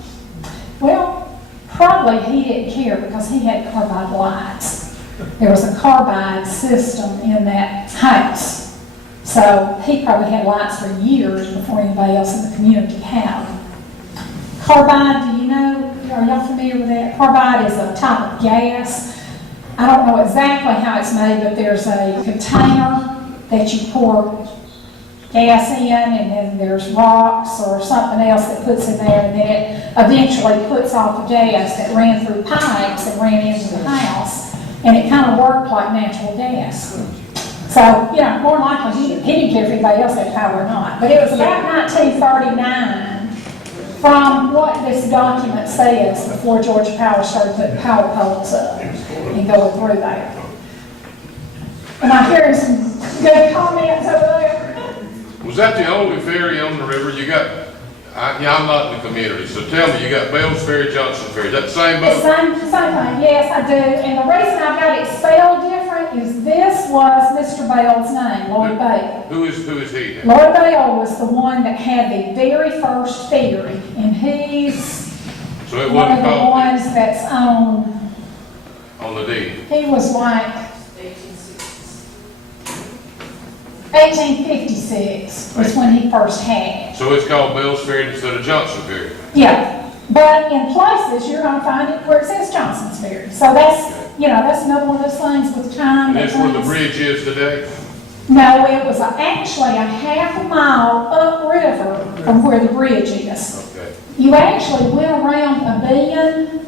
Well, probably he didn't care because he had carbide lights. There was a carbide system in that house. So he probably had lights for years before anybody else in the community had them. Carbide, do you know, are y'all familiar with that? Carbide is a type of gas. I don't know exactly how it's made, but there's a container that you pour gas in, and then there's rocks or something else that puts in there, and then it eventually puts off the gas that ran through pipes and ran into the house, and it kind of worked like natural gas. So, you know, more likely he didn't care if anybody else had power or not. But it was about 1939, from what this document says, before Georgia Power started putting power poles up and going through there. Am I hearing some good comments over there? Was that the only ferry on the river? You got, I'm not in the community, so tell me, you got Bells Ferry, Johnston Ferry, is that the same boat? Same thing, yes, I do. And the reason I've got it spelled different is this was Mr. Bell's name, Lloyd Bell. Who is he then? Lloyd Bell was the one that had the very first ferry, and he's So it one of wasn't the called ones that's on the deed? he was like 1856 was when he first had it. So it's called Bells Ferry instead of Johnston Ferry? Yeah, but in places you're going to find it where it says Johnston's Ferry. So that's, you know, that's another one of those things with time. And that that's where the things- bridge is today? No, it was actually a half a mile upriver from where the bridge is. Okay. You actually went around a bend.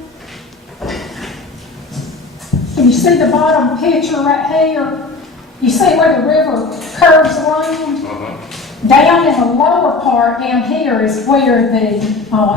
Can you see the bottom picture right here? You see where the river curves around? Uh-huh. Down in the lower part down here is where the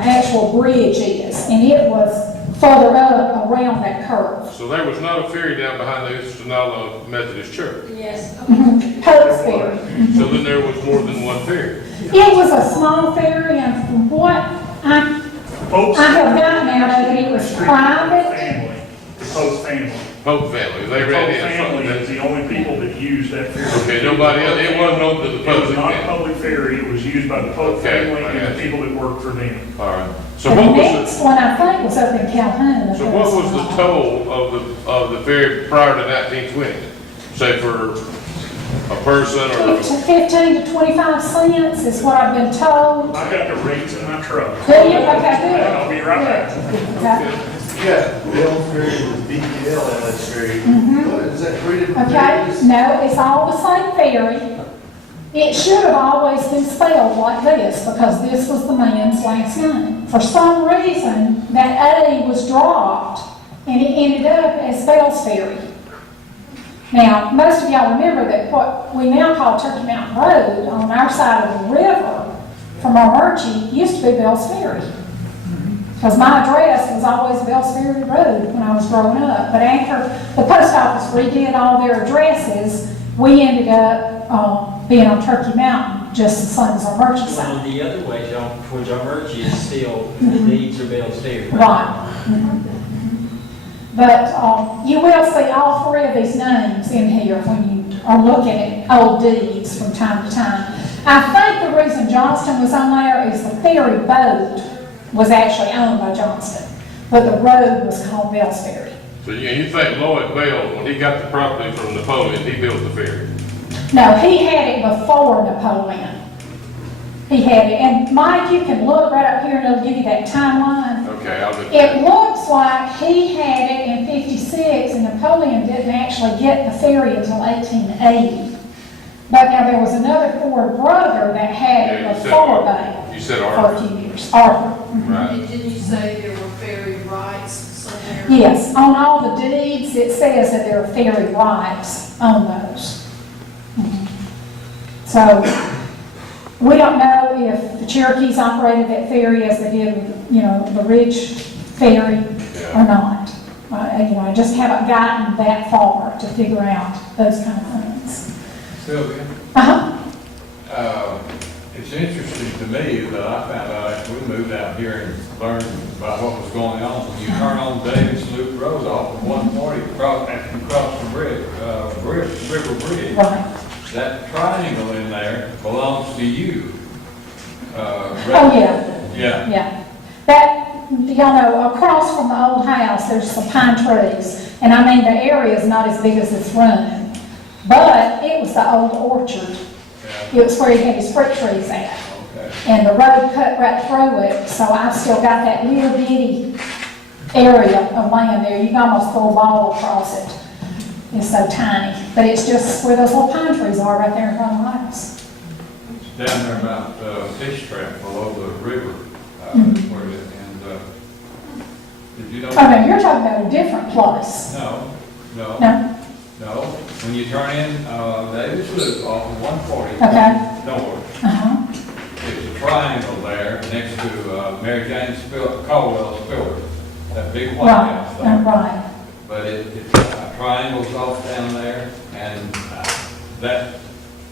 actual bridge is, and it was further up around that curve. So there was not a ferry down behind the Ustinala Methodist Church? Yes. Pope's Ferry. So then there was more than one ferry? It was a small ferry, and from what I Pope's have gotten out of it, it was private. family, the Pope's family. Pope family, they The ran Pope in. family is the only people that use that ferry. Okay, nobody else, it wasn't open to the It was public not a then? public ferry, it was used by the Pope Okay, family I and got the you. people that worked for them. All right. So The what was next one, I think, was up in Calhoun. the, so what was the toll of the ferry prior to 1920? Say for a person or? 15 to 25 cents is what I've been told. I got the rates in my truck. Do you? Okay, good. I'll be right back. Okay. Yeah, Bell Ferry was BPL LS Ferry. What, is that three different Okay, ferries? no, it's all the same ferry. It should have always been spelled like this because this was the man's last name. For some reason, that A was dropped and it ended up as Bell's Ferry. Now, most of y'all remember that what we now call Turkey Mountain Road on our side of the river from Armurchie used to be Bell's Ferry. Because my address was always Bell's Ferry Road when I was growing up. But after the post office redid all their addresses, we ended up being on Turkey Mountain, just the same as Armurchie Well, side. the other way, John, towards Armurchie is still, the deeds are Bell's Ferry. Right. But you will see all three of these names in here when you are looking at old deeds from time to time. I think the reason Johnston was on there is the ferry boat was actually owned by Johnston, but the road was called Bell's Ferry. So you think Lloyd Bell, when he got the property from Napoleon, he built the ferry? No, he had it before Napoleon. He had it, and Mike, you can look right up here and it'll give you that timeline. Okay, I'll look. It looks like he had it in 56 and Napoleon didn't actually get the ferry until 1880. But now there was another Ford brother that had Yeah, it before Bell You said for a Arthur. few years. Arthur. Right. And didn't you say there were ferry rights somewhere? Yes, on all the deeds, it says that there are ferry rights on those. Mhm. So, we don't know if the Cherokees operated that ferry as they did with, the Ridge Ferry or not. I just haven't gotten that far to figure out those kind of things. Sylvia, Uh-huh. it's interesting to me that I found out after we moved out here and learned about what was going on. When you turn on Davis Loop Road off of 140, after you cross the bridge, River Bridge, Right. that triangle in there belongs to you. Oh, yeah. Yeah. Yeah. That, y'all know, across from the old house, there's some pine trees. And I mean, the area is not as big as this room. But it was the old orchard. Yeah. It was where he had his fruit trees at. Okay. And the road cut right through it, so I've still got that little bitty area of land there. You can almost throw a ball across it. It's so tiny. But it's just where those little pine trees are right there in front of the house. It's down there about fish trap below the river. Where it, and did you know? Oh, no, you're talking about a different place. No. No? When you turn in Davis Loop off of 140 Okay. north, Uh-huh. there's a triangle there next to Mary Jane's Caldwell's building, that big white house there. Right. But it triangles off down there, and that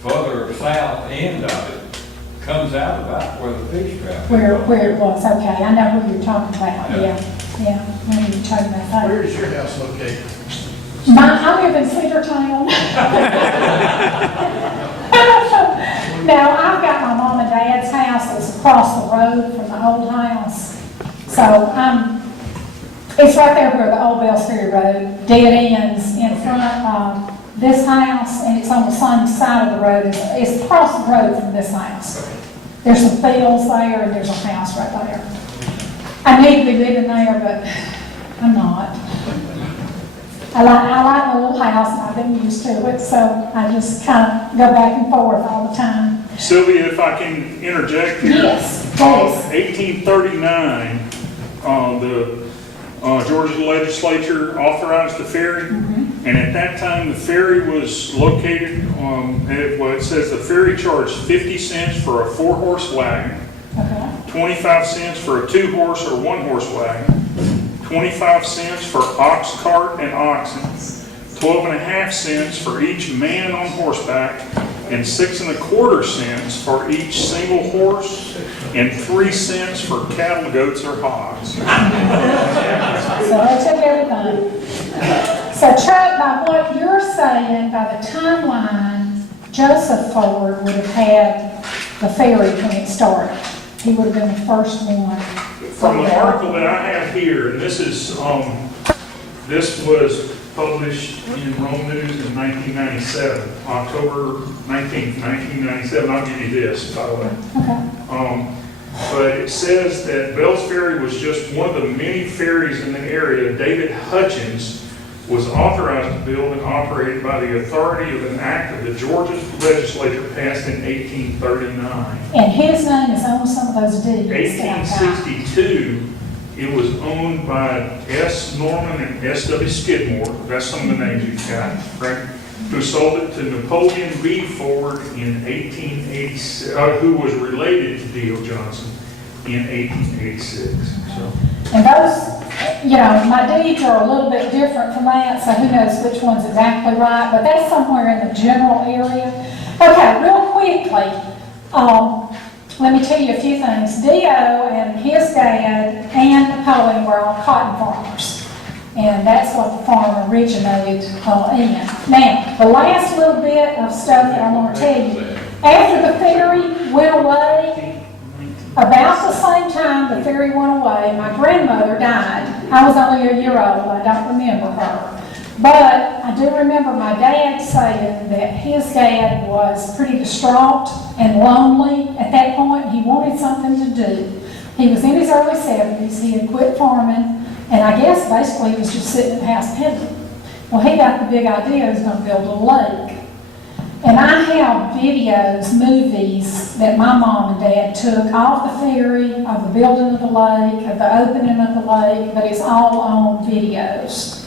further south end of it comes out about where the fish trap is. Where it was, okay, I know who you're talking about, Yeah. yeah, I know you're talking about that. Where is your house located? I live in Cedartown. Now, I've got my mom and dad's house that's across the road from the old house. So, it's right there where the old Bells Ferry Road dead ends in front of this house, and it's on the same side of the road. It's across the road from this house. There's some fields there, and there's a house right there. I need to be living there, but I'm not. I like the little house, and I've been used to it, so I just kind of go back and forth all the time. Sylvia, if I can interject here. Yes, please. 1839, the Georgia legislature authorized the ferry. And at that time, the ferry was located, it says the ferry charged 50 cents for a 4-horse wagon, Okay. 25 cents for a 2-horse or 1-horse wagon, 25 cents for ox cart and oxen, 12.5 cents for each man on horseback, and 6.25 cents for each single horse, and 3 cents for cattle, goats, or hogs. So I took everything. So Chuck, by what you're saying, by the timeline, Joseph Ford would have had the ferry when it started. He would have been the first one. From the article that I have here, and this was published in Rome News in 1997, October 19th, 1997. I'll give you this, by the way. Okay. But it says that Bell's Ferry was just one of the many ferries in the area. David Hutchins was authorized to build and operate by the authority of an act of the Georgia legislature passed in 1839. And his name is on some of those deeds. that I got. 1862, it was owned by S. Norman and S.W. Skidmore, that's some of the names you've got, right? Who sold it to Napoleon B. Ford in 1886, who was related to D.O. Johnston in 1886. So, And those, my deeds are a little bit different from that, so who knows which one's exactly right, but that's somewhere in the general area. Okay, real quickly, let me tell you a few things. D.O. and his dad and Napoleon were all cotton farmers. And that's what the farm originated in. Now, the last little bit of stuff that I want to tell you, after the ferry went away, about the same time the ferry went away, my grandmother died. I was only a year old, I don't remember her. But I do remember my dad saying that his dad was pretty distraught and lonely at that point. He wanted something to do. He was in his early 70s, he had quit farming, and I guess basically he was just sitting in the house piddling. Well, he got the big idea he was going to build a lake. And I have videos, movies that my mom and dad took off the ferry, of the building of the lake, of the opening of the lake, but it's all on videos.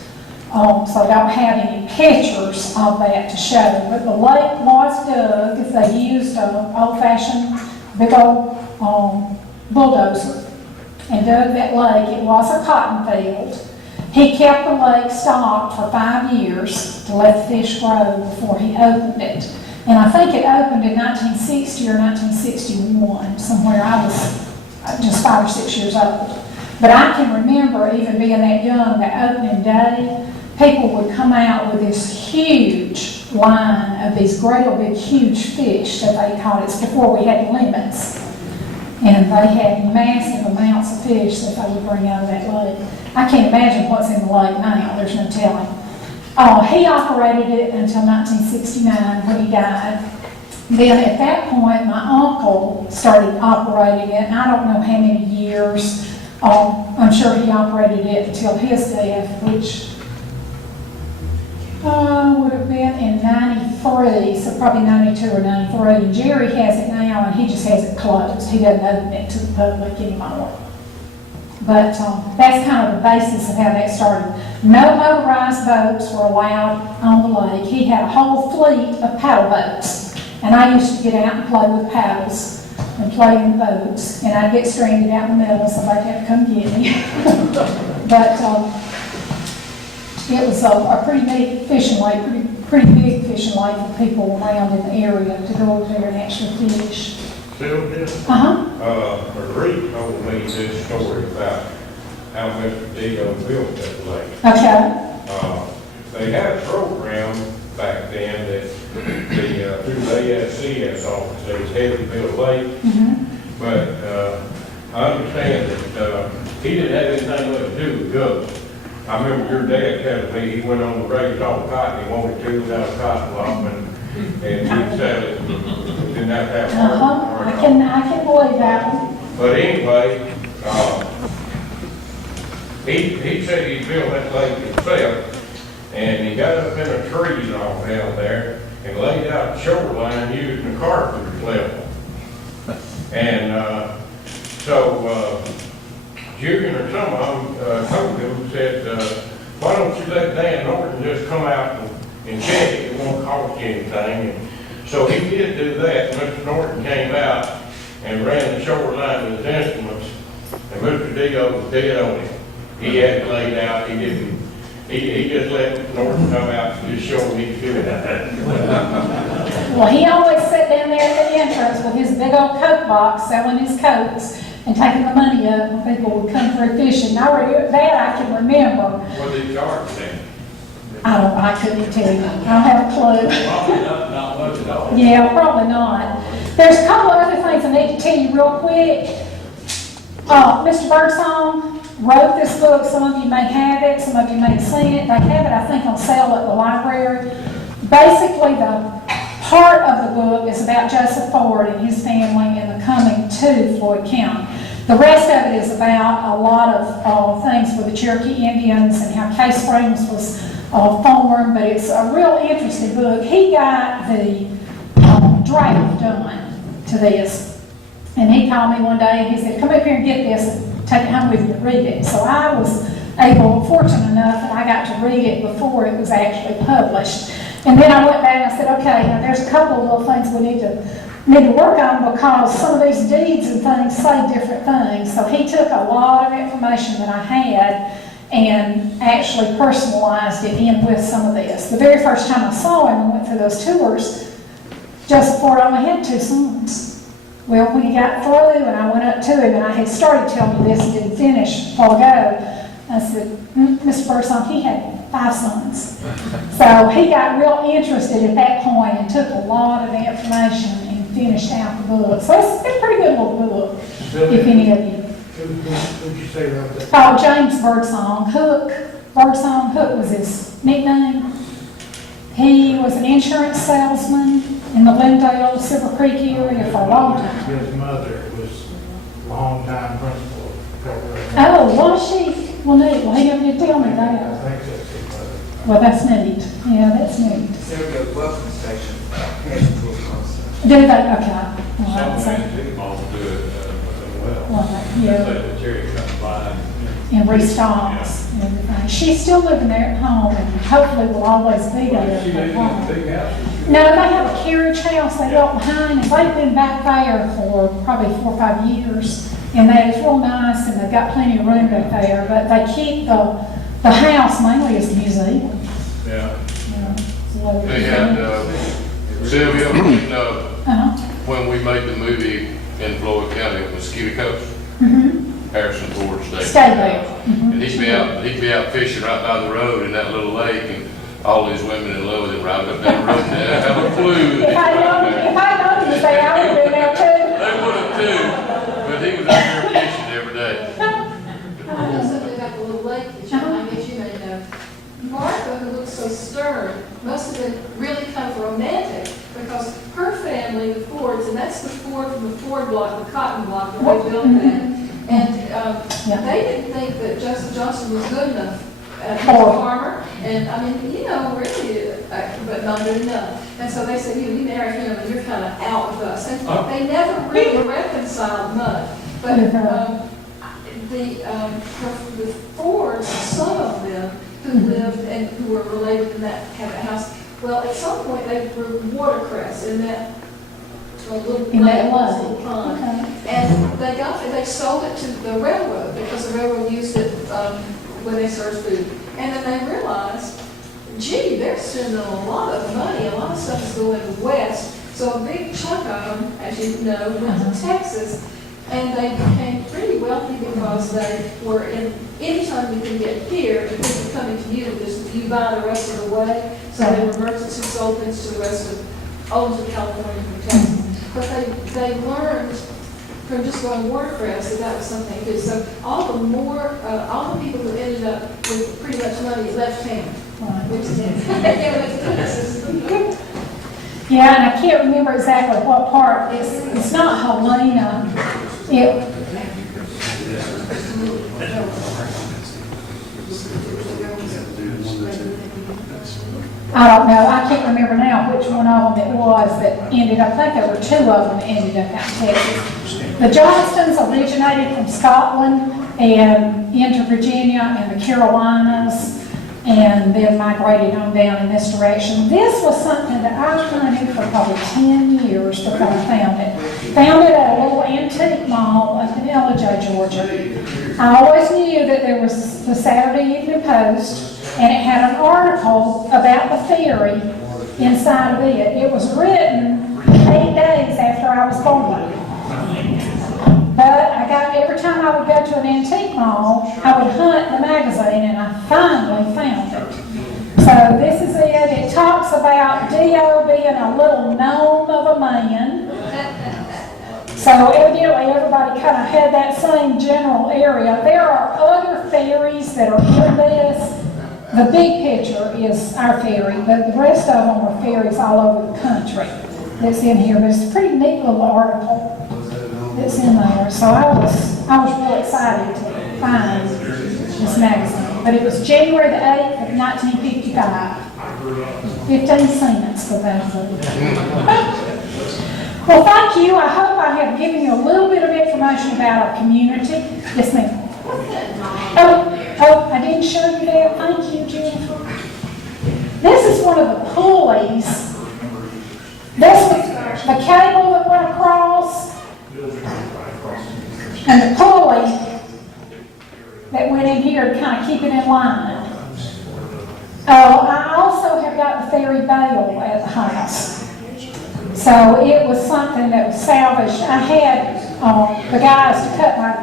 So I don't have any pictures of that to show. But the lake was dug if they used an old-fashioned big old bulldozer and dug that lake. It was a cotton field. He kept the lake stocked for 5 years to let the fish grow before he opened it. And I think it opened in 1960 or 1961, somewhere. I was just 5 or 6 years old. But I can remember, even being that young, that opening day, people would come out with this huge line of these great big huge fish that they caught. It's before we had limits. And they had massive amounts of fish that they would bring out of that lake. I can't imagine what's in the lake now, there's no telling. He operated it until 1969 when he died. Then at that point, my uncle started operating it, and I don't know how many years. I'm sure he operated it until his death, which would have been in 93, so probably 92 or 93. And Jerry has it now, and he just has it closed. He doesn't open it to the public anymore. But that's kind of the basis of how that started. No motorized boats were allowed on the lake. He had a whole fleet of paddle boats. And I used to get out and play with paddles and play in the boats. And I'd get stranded out in the middle, so somebody had to come get me. But it was a pretty neat fishing lake, pretty big fishing lake for people around in the area to go over there and actually fish. Sylvia? Marie told me this story about how Mr. D.O. built that lake. Okay. They had a program back then that through the ASCS office, they was heavy built lake. But I understand that he didn't have anything to do with goats. I remember your dad telling me he went on the raised all cotton, he wanted to without a cotton lop, and he'd sell it. Didn't have to have I can believe that one. But anyway, he said he built that lake himself, and he got up in a tree and all down there and laid out the shoreline using the carpenter's level. And so Julian or some of them told him, said, why don't you let Dan Norton just come out and check it, it won't cost you anything. And so he did do that. Mr. Norton came out and ran the shoreline with his instruments, and Mr. D.O. was dead on it. He had it laid out, he didn't, he just let Norton come out and just show him he could do it. Well, he always sat down there at the entrance with his big old coat box selling his coats and taking the money up when people would come for fishing. That I can remember. What did he charge then? I couldn't tell you. I don't have a clue. Probably not much at all. Yeah, probably not. There's a couple of other things I need to tell you real quick. Mr. Birdsong wrote this book. Some of you may have it, some of you may have seen it. They have it, I think, on sale at the library. Basically, the part of the book is about Joseph Ford and his family and the coming to Floyd County. The rest of it is about a lot of things with the Cherokee Indians and how Case Springs was formed, but it's a real interesting book. He got the draft done to this, and he called me one day and he said, come up here and get this and take it home with you and read it. So I was fortunate enough that I got to read it before it was actually published. And then I went back and I said, okay, now there's a couple of little things we need to work on because some of these deeds and things say different things. So he took a lot of information that I had and actually personalized it in with some of this. The very first time I saw him and went through those tours, Joseph Ford only had 2 sons. Well, we got through and I went up to him and I had started telling you this and didn't finish a while ago. I said, Mr. Birdsong, he had 5 sons. So he got real interested at that point and took a lot of the information and finished out the book. So it's a pretty good little book, if any of you. Who'd you say about that? Oh, James Birdsong, Hook. Birdsong, Hook was his nickname. He was an insurance salesman in the Glendale, Silver Creek area for a long time. His mother was longtime principal of Corporation. Oh, was she? Well, neat. Well, he didn't tell me I that. think that's his mother. Well, that's neat. Yeah, that's neat. Sylvia, welcome station, has to also. Do they? Okay. All right. Some So, antique malls do it well. well, yeah. Say the cherry comes by And restocks and everything. She's still living there at home and hopefully will always be there. She lives in a big house. No, they have a carriage house they built behind, and they've been back there for probably 4 or 5 years. And that is real nice, and they've got plenty of room back there, but they keep the house mainly as a museum. Yeah. You know, so They had, Sylvia, Uh-huh. when we made the movie in Floyd County, Mosquito Coast, Harrison Ford stayed. Stay there. And he'd be out fishing right by the road in that little lake, and all these women in love with him right up that road, and they didn't have a clue that he If was I out known there. you say I would have been there too. They would have too, but he was out there fishing every day. I know something about the little lake that you, I guess you may know. Martha, who looks so stern, must have been really kind of romantic because her family, the Fords, and that's the Ford from the Ford block, the cotton block that they built that. And they didn't think that Joseph Johnston was good enough as a farmer. And I mean, you know, really, but not good enough. And so they said, you marry him and you're kind of out with us. And they never really reconciled much. But the Fords, some of them who lived and who were related in that had a house, well, at some point they grew watercress in that little pond. Okay. And they sold it to the railroad because the railroad used it when they served food. And then they realized, gee, they're spending a lot of money, a lot of stuff is going west. So a big chunk of them, as you know, went to Texas. And they became pretty wealthy because they were anytime you can get here, if people coming to you buy the rest of the way. So they were merchants who sold things to the rest of all of California and Texas. But they learned from just growing watercress that was something good. So all the people who ended up with pretty much money left town. Which is Yeah, and I can't remember exactly what part. It's not Helena. I don't know. I can't remember now which one of them it was that ended up. I think there were 2 of them that ended up out in Texas. The Johnstons originated from Scotland and into Virginia and the Carolinas, and then migrated on down in this direction. This was something that I hunted for probably 10 years before I found it. Found it at a little antique mall up in LJ, Georgia. I always knew that there was the Saturday Evening Post, and it had an article about the ferry inside of it. It was written 8 days after I was born. But every time I would go to an antique mall, I would hunt the magazine, and I finally found it. So this is it. It talks about Dio being a little gnome of a man. So evidently everybody kind of had that same general area. There are other ferries that are in this. The big picture is our ferry, but the rest of them are ferries all over the country that's in here. But it's a pretty neat little article that's in there. So I was real excited to find this magazine. But it was January the 8th of 1955. 15 cents for that. Well, thank you. I hope I have given you a little bit of information about our community. Yes, ma'am. Oh, I didn't show you that. Thank you, Jennifer. This is one of the pulleys. This was the cable that went across, and the pulley that went in here to kind of keep it in line. I also have got the ferry bale at the house. So it was something that was salvaged. I had the guys to cut my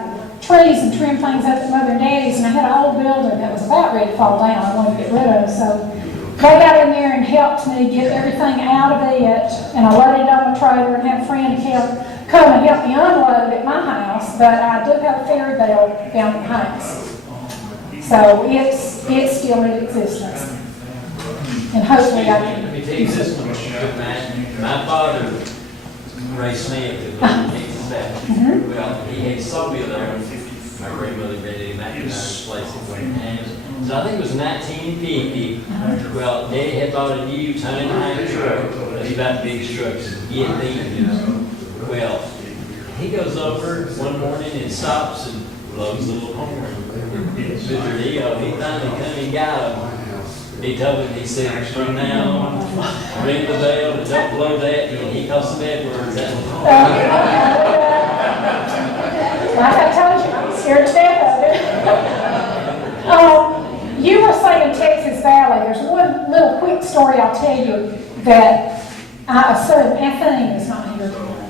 trees and trim things up at Mother and Daddy's, and I had an old building that was about ready to fall down. I wanted to get rid of it. So they got in there and helped me get everything out of it, and I loaded it on the trailer and had a friend come and help me unload at my house, but I do have a ferry bale down at the house. So it's still in existence. And hopefully I can. Let me tell you this one, my father raised me up in Texas Valley. Well, he had Sylvia there. My grandmother rented him back in his place. And so I think it was 1950. Well, Daddy had bought a new tiny truck. He bought big trucks. Get these. Well, he goes over one morning and stops and blows the little horn. Mr. Dio, he finally come and got him. He told him, he said, from now on, ring the bell, and don't blow that, and he calls some bad words. Like I told you, I'm scared to death of it. You were saying Texas Valley. There's one little quick story I'll tell you that I assume Anthony is not here tonight.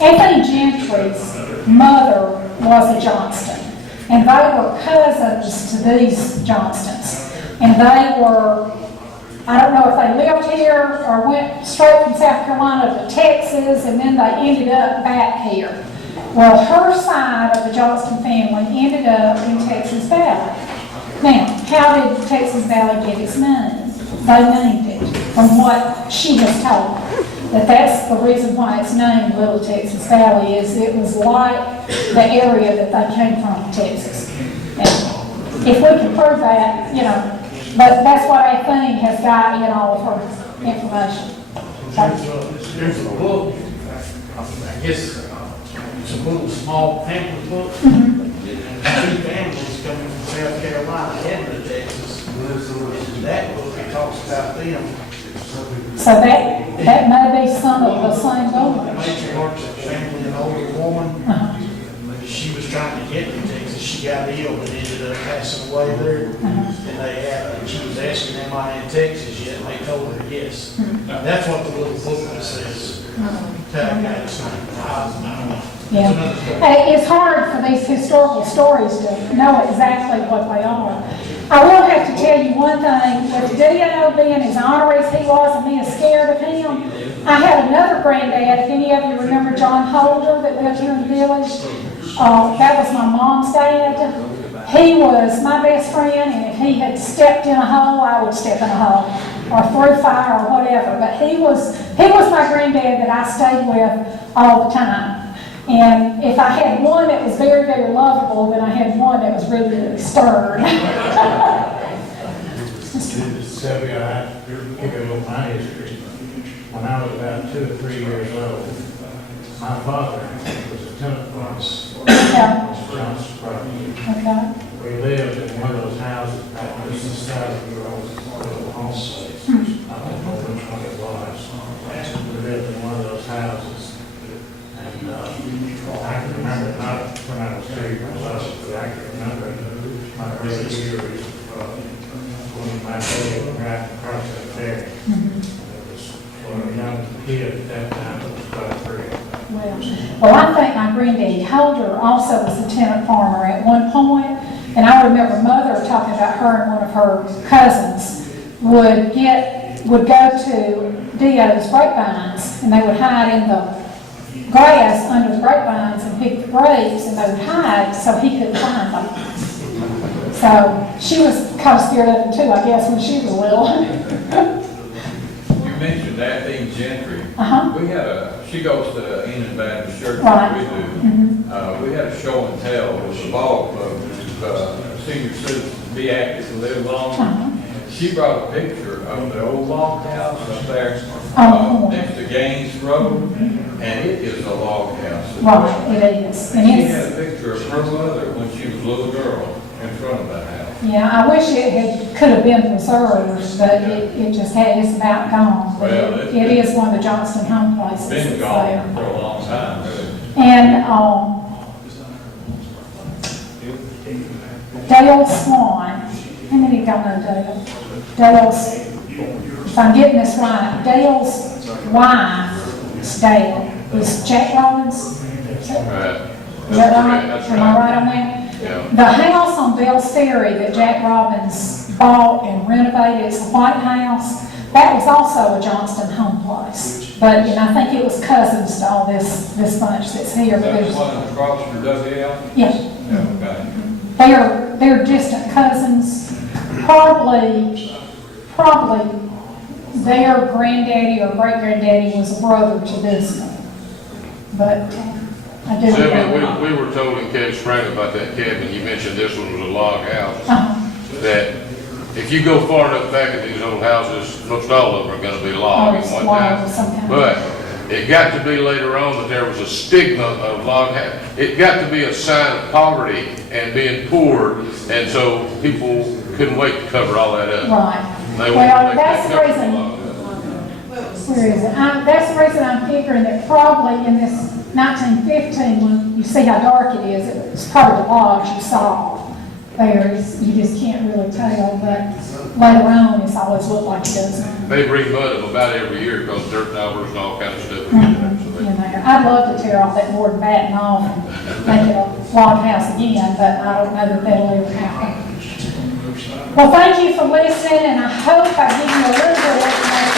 Anthony Gentry's mother was a Johnston, and they were cousins to these Johnstons. And they were, I don't know if they lived here or went straight from South Carolina to Texas, and then they ended up back here. Well, her side of the Johnston family ended up in Texas Valley. Now, how did Texas Valley get its name? They named it, from what she has told me. That's the reason why it's named Little Texas Valley, is it was like the area that they came from, Texas. And if we can prove that, you know, but that's what I think has got in all of her information. There's a book, I guess it's a little small pamphlet book. Two families coming from South Carolina heading to Texas. That book, it talks about them. So that may be some of the same The boys. matriarch's family, an older woman, she was trying to get to Texas. She got ill and ended up passing away there. And she was asking them, am I in Texas yet? And they told her yes. That's what the little booklet says. Yeah. It's hard for these historical stories to know exactly what they are. I will have to tell you one thing, with Dio being as honorary as he was and being scared of him, I had another granddad, if any of you remember John Holder that lived here in the village, that was my mom's dad. He was my best friend, and if he had stepped in a hole, I would step in a hole, or through fire or whatever. But he was my granddad that I stayed with all the time. And if I had one that was very, very lovable, then I had one that was really, really stern. Sylvia, I give you a little my history. When I was about 2 or 3 years old, my father was a tenant for us. Okay. We lived in one of those houses back just the side of your old home place. I don't know which one it was. We lived in one of those houses. And I can remember, not when I was 3 years old, but I can remember my early years when my dad was driving across that ferry. It was for a young kid at that time, it was about 3. Well, I think my granddaddy Holder also was a tenant farmer at one point, and I remember Mother talking about her and one of her cousins would go to Dio's grapevines, and they would hide in the grass under the grapevines and pick the grapes, and they would hide so he couldn't find them. So she was kind of scared of them too, I guess, when she was little. You mentioned that thing Gentry. Uh-huh. We had she goes to Enid Baptist Church, Right. we do. Mhm. We had a show and tell with the ball club, senior citizens, be active and live long. Uh-huh. She brought a picture of the old log house up there, Oh. next to Gaines Road, and it is a log house. Right, it is. And She it's, had a picture of her mother when she was a little girl in front of that house. yeah, I wish could have been preserved, but it just it's about gone. But Well, it is one of the Johnston home places. Been that's gone there. for a long time, really. And, Dale Swan, how many of y'all know Dale? Dale's, if I'm getting this right, Dale's wife, Dale, is Jack Robbins. Right. Is that right? That's Am I right. right on that? Yeah. The house on Bell's Ferry that Jack Robbins bought and renovated, it's a white house, that was also a Johnston home place. But, and I think it was cousins to all this bunch that's here. But That's there's- one across from WL? Yeah, Yeah, okay. they're distant cousins. Probably their granddaddy or great-granddaddy was a brother to this one. But I do Sylvia, know. we were told in Cave Spring about that cabin, you mentioned this one was a log house, Uh-huh. that if you go far enough back in these old houses, most all of them are gonna be log Oh, in it's one log time. of some kind. But it got to be later on that there was a stigma of log house. It got to be a sign of poverty and being poor, and so people couldn't wait to cover all that up. Right. They Well, wanted to make that's that the cover reason. log. Where is it? That's the reason I'm figuring that probably in this 1915, when you see how dark it is, it's probably the logs you saw there. You just can't really tell, but later on, it's always looked like it does now. They remud them about every year because dirt daubers and all kinds of stuff. are in there, so they- In there. I'd love to tear off that board and batten off and make it a log house again, but I don't know that that'll ever happen. Well, thank you for listening, and I hope I give you a little bit of information